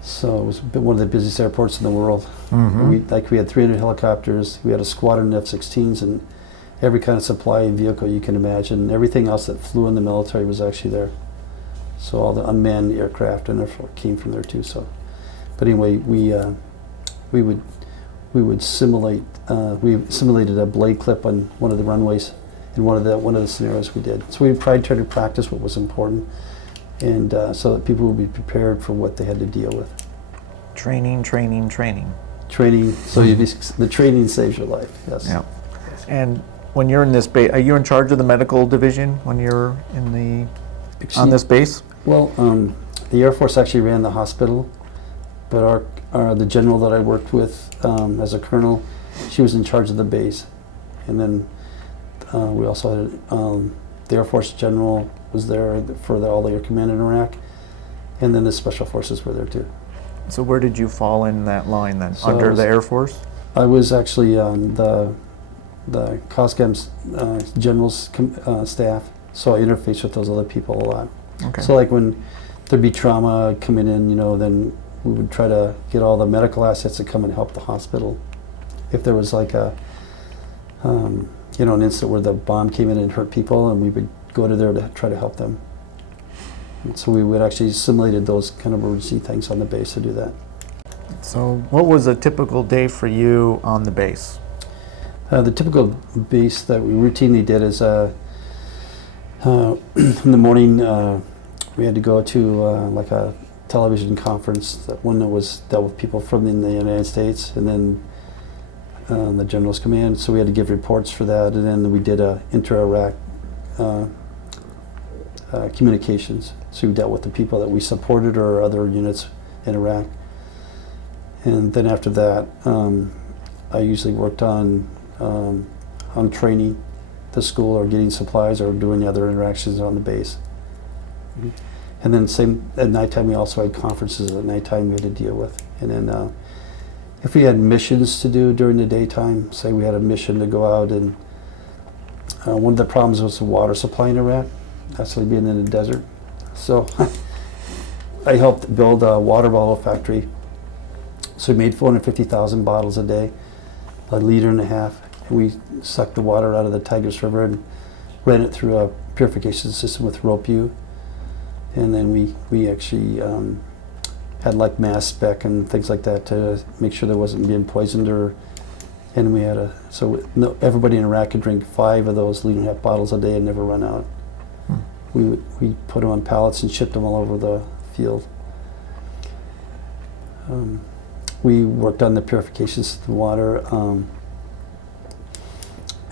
So it was one of the busiest airports in the world. Mm-hmm. We had 300 helicopters, we had a squadron of F-16s, and every kind of supply vehicle you can imagine. Everything else that flew in the military was actually there. So all the unmanned aircraft and came from there too. So, but anyway, we would simulate. We simulated a blade clip on one of the runways in one of the scenarios we did. So we tried to practice what was important, and so that people would be prepared for what they had to deal with. Training. So the training saves your life. Yes. Yeah. And when you're in this base, are you in charge of the medical division when you're on this base? Well, the Air Force actually ran the hospital, but the general that I worked with as a colonel, she was in charge of the base, and then we also had the Air Force general was there for all the air command in Iraq, and then the special forces were there too. So where did you fall in that line then? So under the Air Force? I was actually on the COSCAM's general's staff, so I interfaced with those other people a lot. Okay. So like when there'd be trauma coming in, then we would try to get all the medical assets to come and help the hospital. If there was like an incident where the bomb came in and hurt people, and we would go to there to try to help them. And so we would actually simulated those kind of emergency things on the base to do that. So what was a typical day for you on the base? The typical base that we routinely did is in the morning we had to go to like a television conference, one that was dealt with people from the United States, and then the general's command, so we had to give reports for that, and then we did inter-Iraq communications. So we dealt with the people that we supported or other units in Iraq. And then after that, I usually worked on training the school or getting supplies or doing other interactions on the base. And then same at nighttime, we also had conferences at nighttime we had to deal with. And then if we had missions to do during the daytime, say we had a mission to go out, and one of the problems was the water supply in Iraq, actually being in the desert. So I helped build a water bottle factory. So we made 450,000 bottles a day, 1.5 liters. And we sucked the water out of the Tigris River and ran it through a purification system with rope-U. And then we actually had like mass spec and things like that to make sure there wasn't being poisoned, and we had everybody in Iraq could drink 5 of those 1.5 liter bottles a day and never run out. We put them on pallets and shipped them all over the field. We worked on the purification system of water,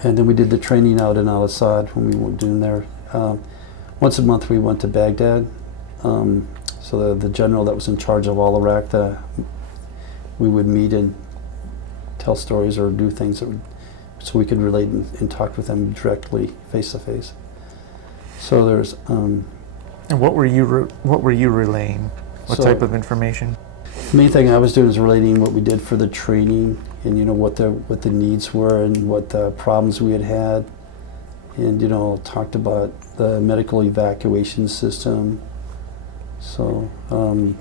and then we did the training out in Al Assad when we were doing there. Once a month we went to Baghdad. So the general that was in charge of all Iraq, we would meet and tell stories or do things so we could relate and talk with them directly, face to face. So there's. And what were you relaying? What type of information? The main thing I was doing is relating what we did for the training, and what the needs were and what the problems we had, and talked about the medical evacuation system. So the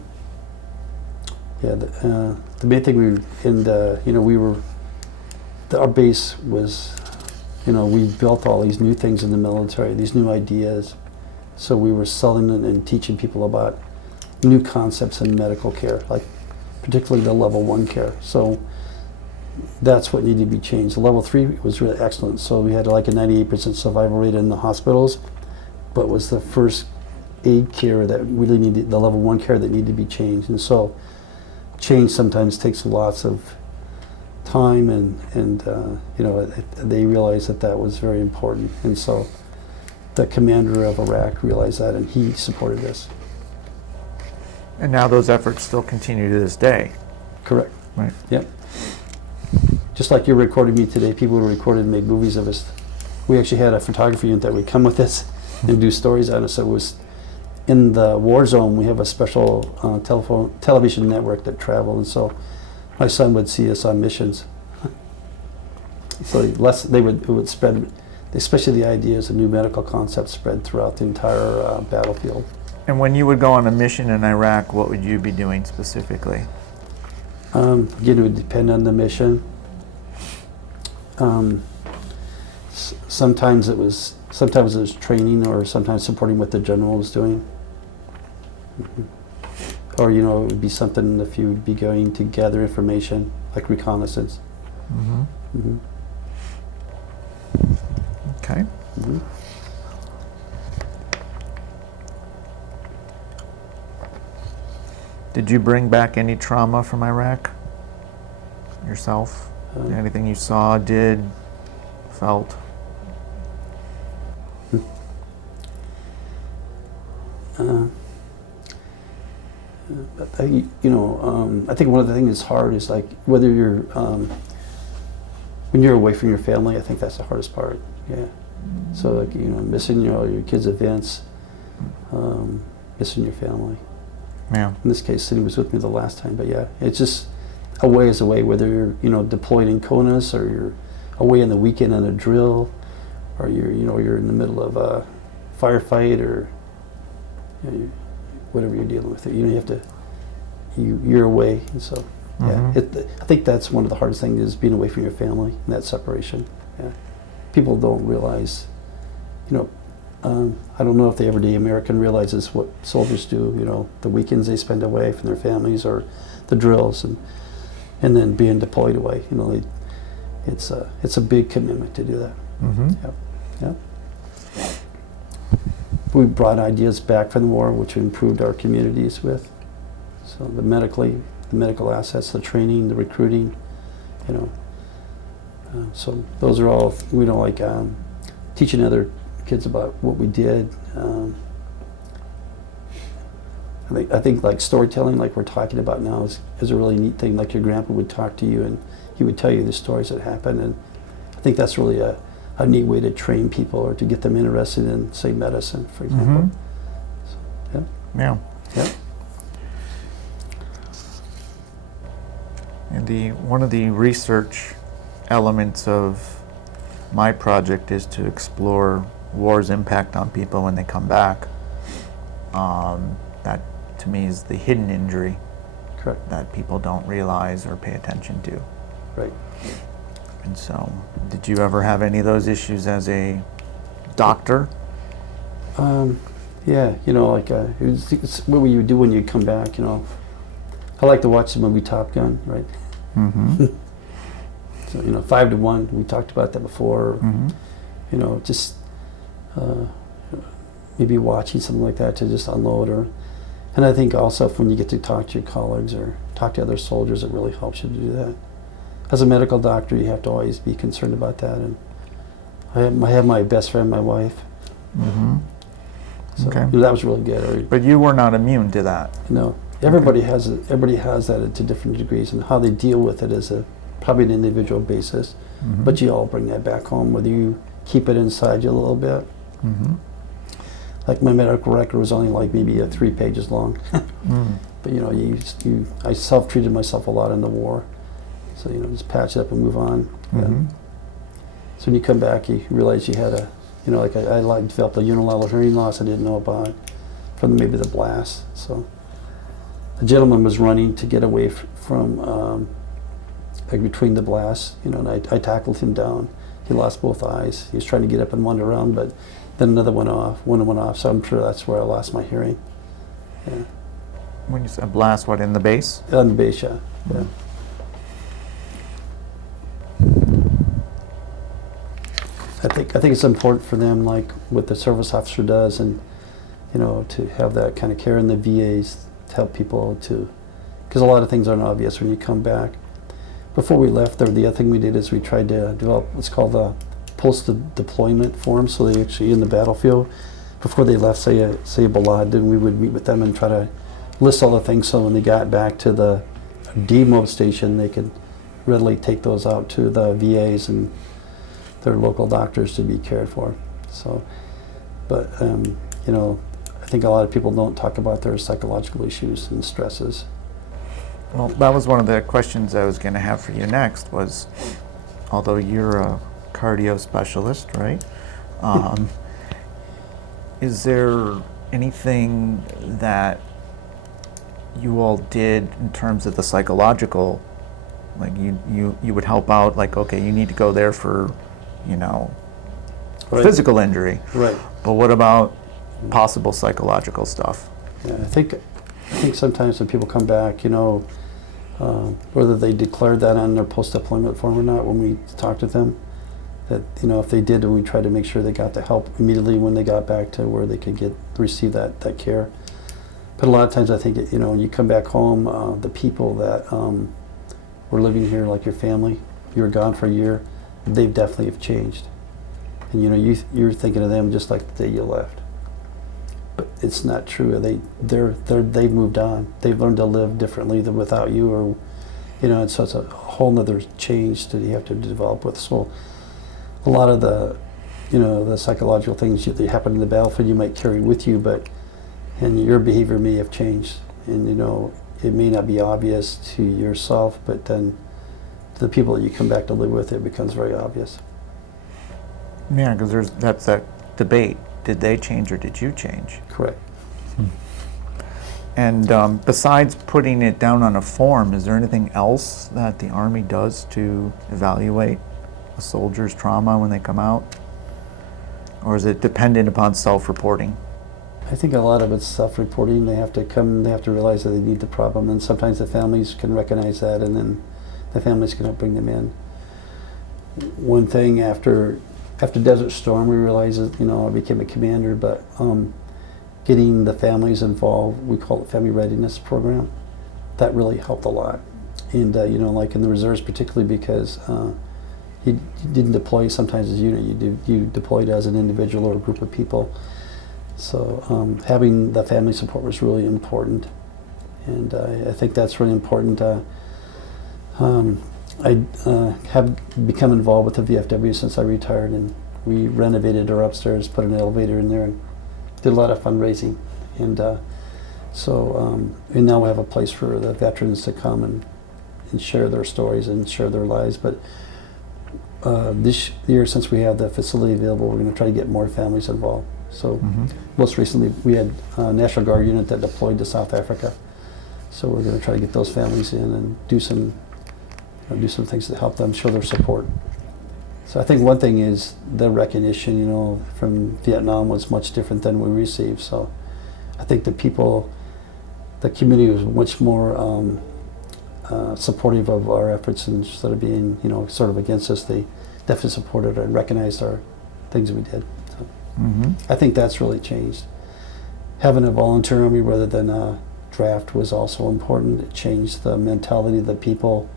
main thing our base was, we built all these new things in the military, these new ideas. So we were selling and teaching people about new concepts in medical care, like particularly the level 1 care. So that's what needed to be changed. The level 3 was really excellent. So we had like a 98% survival rate in the hospitals, but was the first aid care that really needed, the level 1 care that needed to be changed. And so change sometimes takes lots of time, and they realized that was very important. And so the commander of Iraq realized that, and he supported this. And now those efforts still continue to this day. Correct. Right. Yep. Just like you're recording me today, people were recorded and made movies of us. We actually had a photography unit that would come with us and do stories on us. So it was in the war zone. We have a special television network that traveled, and so my son would see us on missions. So it would spread, especially the ideas of new medical concepts spread throughout the entire battlefield. And when you would go on a mission in Iraq, what would you be doing specifically? Again, it would depend on the mission. Sometimes it was training, or sometimes supporting what the general was doing. Or it would be something if you would be going to gather information, like reconnaissance. Okay. Did you bring back any trauma from Iraq yourself? Anything you saw, did, felt? I think one of the things that's hard is like whether you're when you're away from your family. I think that's the hardest part. Yeah. So like missing your kids' events, missing your family. Yeah. In this case, Cindy was with me the last time, but yeah, it's just a way is a way. Whether you're deployed in CONUS, or you're away on the weekend on a drill, or you're in the middle of a firefight, or whatever you're dealing with, you have to you're away, and so yeah, I think that's one of the hardest things is being away from your family and that separation. Yeah, people don't realize, I don't know if the everyday American realizes what soldiers do. The weekends they spend away from their families, or the drills, and then being deployed away. It's a big commitment to do that. Yep. Yep. We brought ideas back from the war, which we improved our communities with. So the medical assets, the training, the recruiting, so those are all, teaching other kids about what we did. I think like storytelling, like we're talking about now, is a really neat thing. Like your grandpa would talk to you and he would tell you the stories that happened, and I think that's really a neat way to train people or to get them interested in, say, medicine, for example. So, Yeah. yeah. And one of the research elements of my project is to explore war's impact on people when they come back. That to me is the hidden injury. Correct. That people don't realize or pay attention to. Right. And so, did you ever have any of those issues as a doctor? Yeah, you know, like it's what will you do when you come back? You know, I like to watch the movie Top Gun, right? Mm-hmm. So, you know, 5 to 1. We talked about that before. Mm-hmm. You know, just maybe watching something like that to just unload. And I think also when you get to talk to your colleagues or talk to other soldiers, it really helps you to do that. As a medical doctor, you have to always be concerned about that. And I have my best friend, my wife. Mm-hmm. So Okay. you know, that was really good. But you were not immune to that. No, everybody has it. Everybody has that to different degrees, and how they deal with it is probably an individual basis. Mm-hmm. But you all bring that back home, whether you keep it inside you a little bit. Mm-hmm. Like my medical record was only like maybe 3 pages long. Mm. But you know, I self-treated myself a lot in the war, so you know, just patch it up and move on. Mm-hmm. So when you come back, you realize you had like I developed a unilateral hearing loss I didn't know about from maybe the blast. So a gentleman was running to get away from like between the blasts, you know, and I tackled him down. He lost both eyes. He was trying to get up and wander around, but then another one went off. So I'm sure that's where I lost my hearing. Yeah. When you said blast, what, in the base? On the base, yeah. Yeah. I think it's important for them, like what the service officer does, and you know, to have that kind of care in the VAs to help people to, because a lot of things aren't obvious when you come back. Before we left, the other thing we did is we tried to develop what's called a post-deployment form, so they actually in the battlefield, before they left, say a Balad, then we would meet with them and try to list all the things so when they got back to the demo station, they could readily take those out to the VAs and their local doctors to be cared for. So, but you know, I think a lot of people don't talk about their psychological issues and stresses. Well, that was one of the questions I was going to have for you next was, although you're a cardio specialist, right? Is there anything that you all did in terms of the psychological, like you would help out, like, okay, you need to go there for, you know, Right. physical injury. Right. But what about possible psychological stuff? Yeah, I think sometimes when people come back, you know, whether they declared that on their post-deployment form or not, when we talked to them, that, you know, if they did, we tried to make sure they got the help immediately when they got back to where they could receive that care. But a lot of times I think, you know, when you come back home, the people that were living here, like your family, you were gone for a year, they definitely have changed. And you know, you're thinking of them just like the day you left. But it's not true. They've moved on. They've learned to live differently than without you, or you know. And so it's a whole nother change that you have to develop with. So a lot of the, you know, the psychological things that happen in the battlefield you might carry with you, and your behavior may have changed, and you know, it may not be obvious to yourself, but then to the people that you come back to live with, it becomes very obvious. Yeah, because that's that debate. Did they change or did you change? Correct. And besides putting it down on a form, is there anything else that the Army does to evaluate a soldier's trauma when they come out? Or is it dependent upon self-reporting? I think a lot of it's self-reporting. They have to realize that they need the problem, and sometimes the families can recognize that, and then the families can help bring them in. One thing after Desert Storm, we realized that, you know, I became a commander, but getting the families involved, we call it Family Readiness Program, that really helped a lot. And you know, like in the reserves, particularly because you didn't deploy sometimes as a unit, you deployed as an individual or a group of people. So having the family support was really important, and I think that's really important. I have become involved with the VFW since I retired, and we renovated our upstairs, put an elevator in there, and did a lot of fundraising. And and now we have a place for the veterans to come and share their stories and share their lives. But this year, since we have the facility available, we're going to try to get more families involved. So most recently, we had a National Guard unit that deployed to South Africa. So we're going to try to get those families in and do some things to help them show their support. So I think one thing is the recognition, from Vietnam was much different than we received. So I think the community was much more supportive of our efforts, instead of being, sort of against us. They definitely supported and recognized our things we did. So I think that's really changed. Having a volunteer army rather than a draft was also important. It changed the mentality of the people,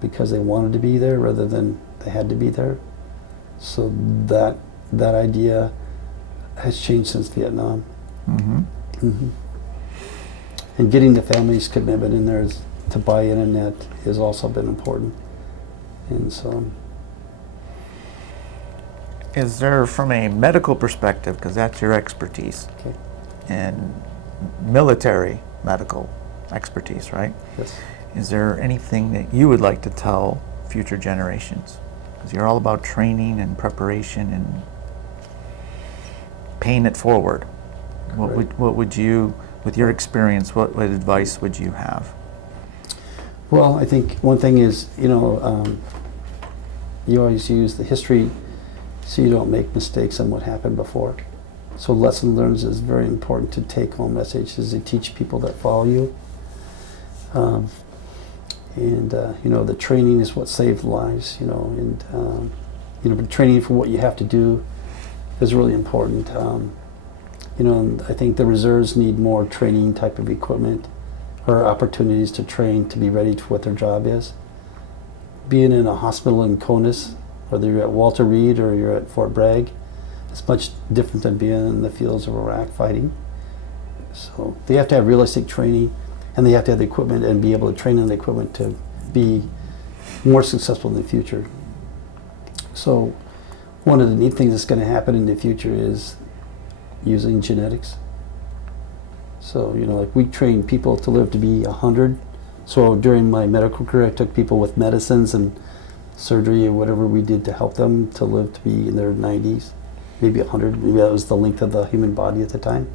because they wanted to be there rather than they had to be there. So that idea has changed since Vietnam. And getting the family's commitment in there to buy in that has also been important. And so, Is there, from a medical perspective, because that's your expertise, okay. and military medical expertise, right? Yes. Is there anything that you would like to tell future generations? Because you're all about training and preparation and paying it forward. What would you, with your experience, what advice would you have? Well, I think one thing is, you always use the history so you don't make mistakes on what happened before. So lesson learned is very important to take home messages to teach people that follow you. The training is what saved lives, but training for what you have to do is really important. And I think the reserves need more training type of equipment or opportunities to train to be ready for what their job is. Being in a hospital in CONUS, whether you're at Walter Reed or you're at Fort Bragg, it's much different than being in the fields of Iraq fighting. So they have to have realistic training, and they have to have the equipment and be able to train on the equipment to be more successful in the future. So one of the neat things that's going to happen in the future is using genetics. So, like we train people to live to be 100. So during my medical career, I took people with medicines and surgery and whatever we did to help them to live to be in their 90s, maybe 100. Maybe that was the length of the human body at the time.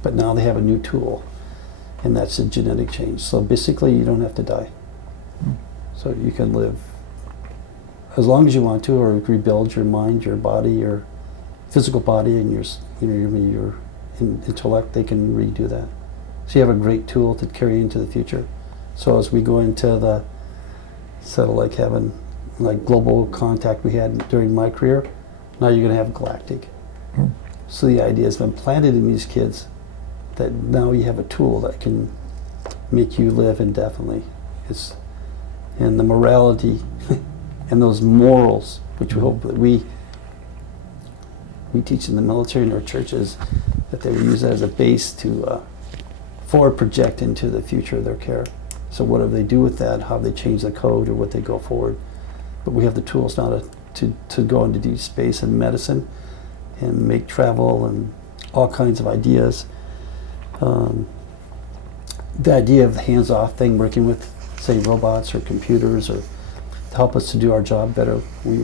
But now they have a new tool, and that's a genetic change. So basically, you don't have to die. So you can live as long as you want to, or rebuild your mind, your body, your physical body, and your intellect. They can redo that. So you have a great tool to carry into the future. So as we go into the sort of like having like global contact we had during my career, now you're going to have galactic. So the idea has been planted in these kids that now you have a tool that can make you live indefinitely. And the morality and those morals, which we hope that we teach in the military and our churches, that they will use that as a base to forward project into the future of their care. So whatever they do with that, how they change the code or what they go forward. But we have the tools now to go into deep space and medicine and make travel and all kinds of ideas. The idea of the hands-off thing, working with, say, robots or computers, or to help us to do our job better. We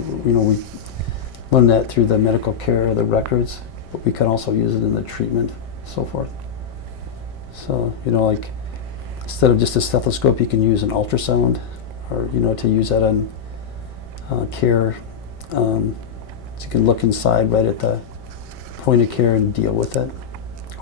learned that through the medical care, the records, but we can also use it in the treatment, so forth. So, like, instead of just a stethoscope, you can use an ultrasound, or, to use that on care. So you can look inside right at the point of care and deal with it.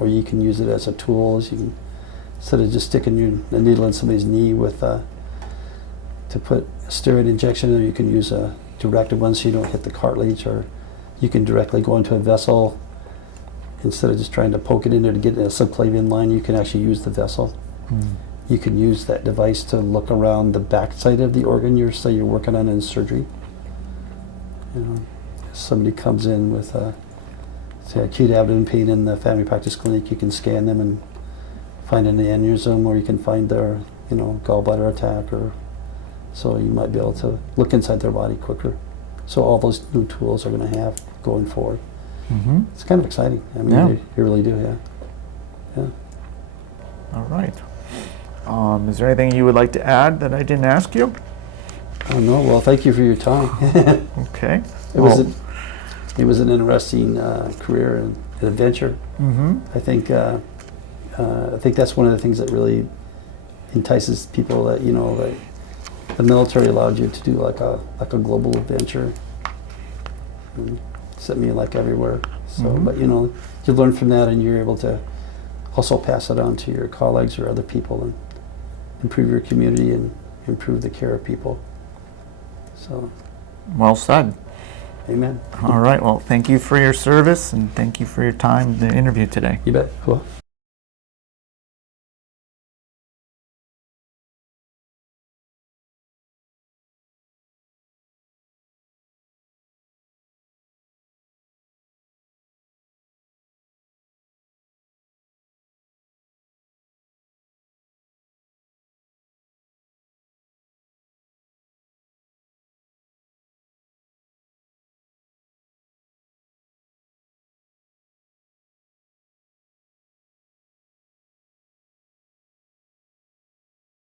Or you can use it as a tool, instead of just sticking a needle in somebody's knee with to put a steroid injection, or you can use a directed one so you don't hit the cartilage, or you can directly go into a vessel instead of just trying to poke it in there to get a subclavian line. You can actually use the vessel. You can use that device to look around the backside of the organ you're working on in surgery. Somebody comes in with say acute abdomen pain in the family practice clinic, you can scan them and find an aneurysm, or you can find their, gallbladder attack, or so you might be able to look inside their body quicker. So all those new tools are going to have going forward. Mm-hmm. It's kind of exciting. I mean, Yeah. you really do, yeah. All right. Is there anything you would like to add that I didn't ask you? Oh no, well, thank you for your time. Okay. It was an interesting career and adventure. Mm-hmm. I think that's one of the things that really entices people, that that the military allowed you to do like a global adventure. And sent me like everywhere. So, Mhm. but you learn from that, and you're able to also pass it on to your colleagues or other people, and improve your community and improve the care of people. So, Well said. amen. All right. Well, thank you for your service, and thank you for your time in the interview today. You bet. Cool.